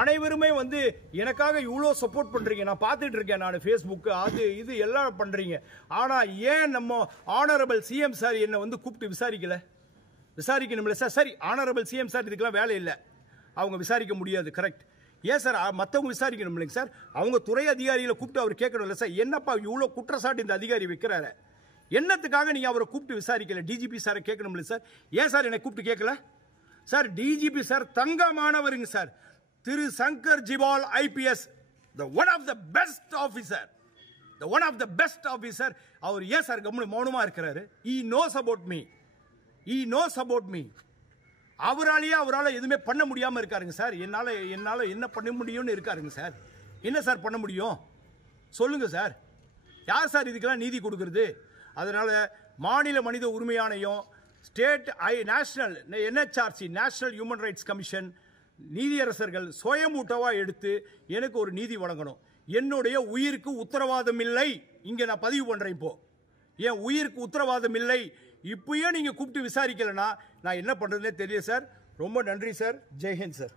அனைவருமே வந்து எனக்காக இவ்வளோ சப்போர்ட் பண்றீங்க. நான் பார்த்துட்டு இருக்கேன், நான் ஃபேஸ்புக் அது இது எல்லாம் பண்றீங்க. ஆனா ஏன் நம்ம ஆனரபிள் சிஎம் சார் என்னை வந்து கூப்பிட்டு விசாரிக்கணும்ல சார்? சரி, ஆனரபிள் சிஎம் சார் இதுக்கெல்லாம் வேலை இல்லை, அவங்க விசாரிக்க முடியாது, கரெக்ட். ஏன் சார் மற்றவங்க விசாரிக்கணும் இல்லைங்க சார்? அவங்க துறை அதிகாரிகளை கூப்பிட்டு அவர் கேட்கணும் இல்லை சார், என்னப்பா இவ்வளோ குற்றச்சாட்டு இந்த அதிகாரி வைக்கிறாரு, என்னத்துக்காக நீங்க அவரை கூப்பிட்டு விசாரிக்கல? டிஜிபி சாரை கேட்கணும் இல்லை சார்? ஏன் சார் என்னை கூப்பிட்டு கேட்கல சார்? டிஜிபி சார் தங்கமானவருங்க sir, Thiru Shankar Jiwal IPS, one of the best officer, one of the best officer. அவர் ஏன் சார் மௌனமா இருக்கிறாரு? he knows about me. அவரால் எதுவுமே பண்ண முடியாம இருக்காருங்க சார். என்னால என்ன பண்ண முடியும்னு இருக்காருங்க சார். என்ன சார் பண்ண முடியும் சொல்லுங்க சார்? யார் சார் இதுக்கெல்லாம் நீதி கொடுக்கிறது? அதனால மாநில மனித உரிமை ஆணையம், state national NHRC national human rights commission, நீதியரசர்கள் சுயமூட்டவா எடுத்து எனக்கு ஒரு நீதி வழங்கணும். என்னுடைய உயிருக்கு உத்தரவாதம் இல்லை, இங்க நான் பதிவு பண்றேன். இப்போ என் உயிருக்கு உத்தரவாதம் இல்லை, இப்பயே நீங்க கூப்பிட்டு விசாரிக்கலன்னா நான் என்ன பண்றதுன்னே தெரியல சார். ரொம்ப நன்றி சார். ஜெய்ஹிந்த் சார்.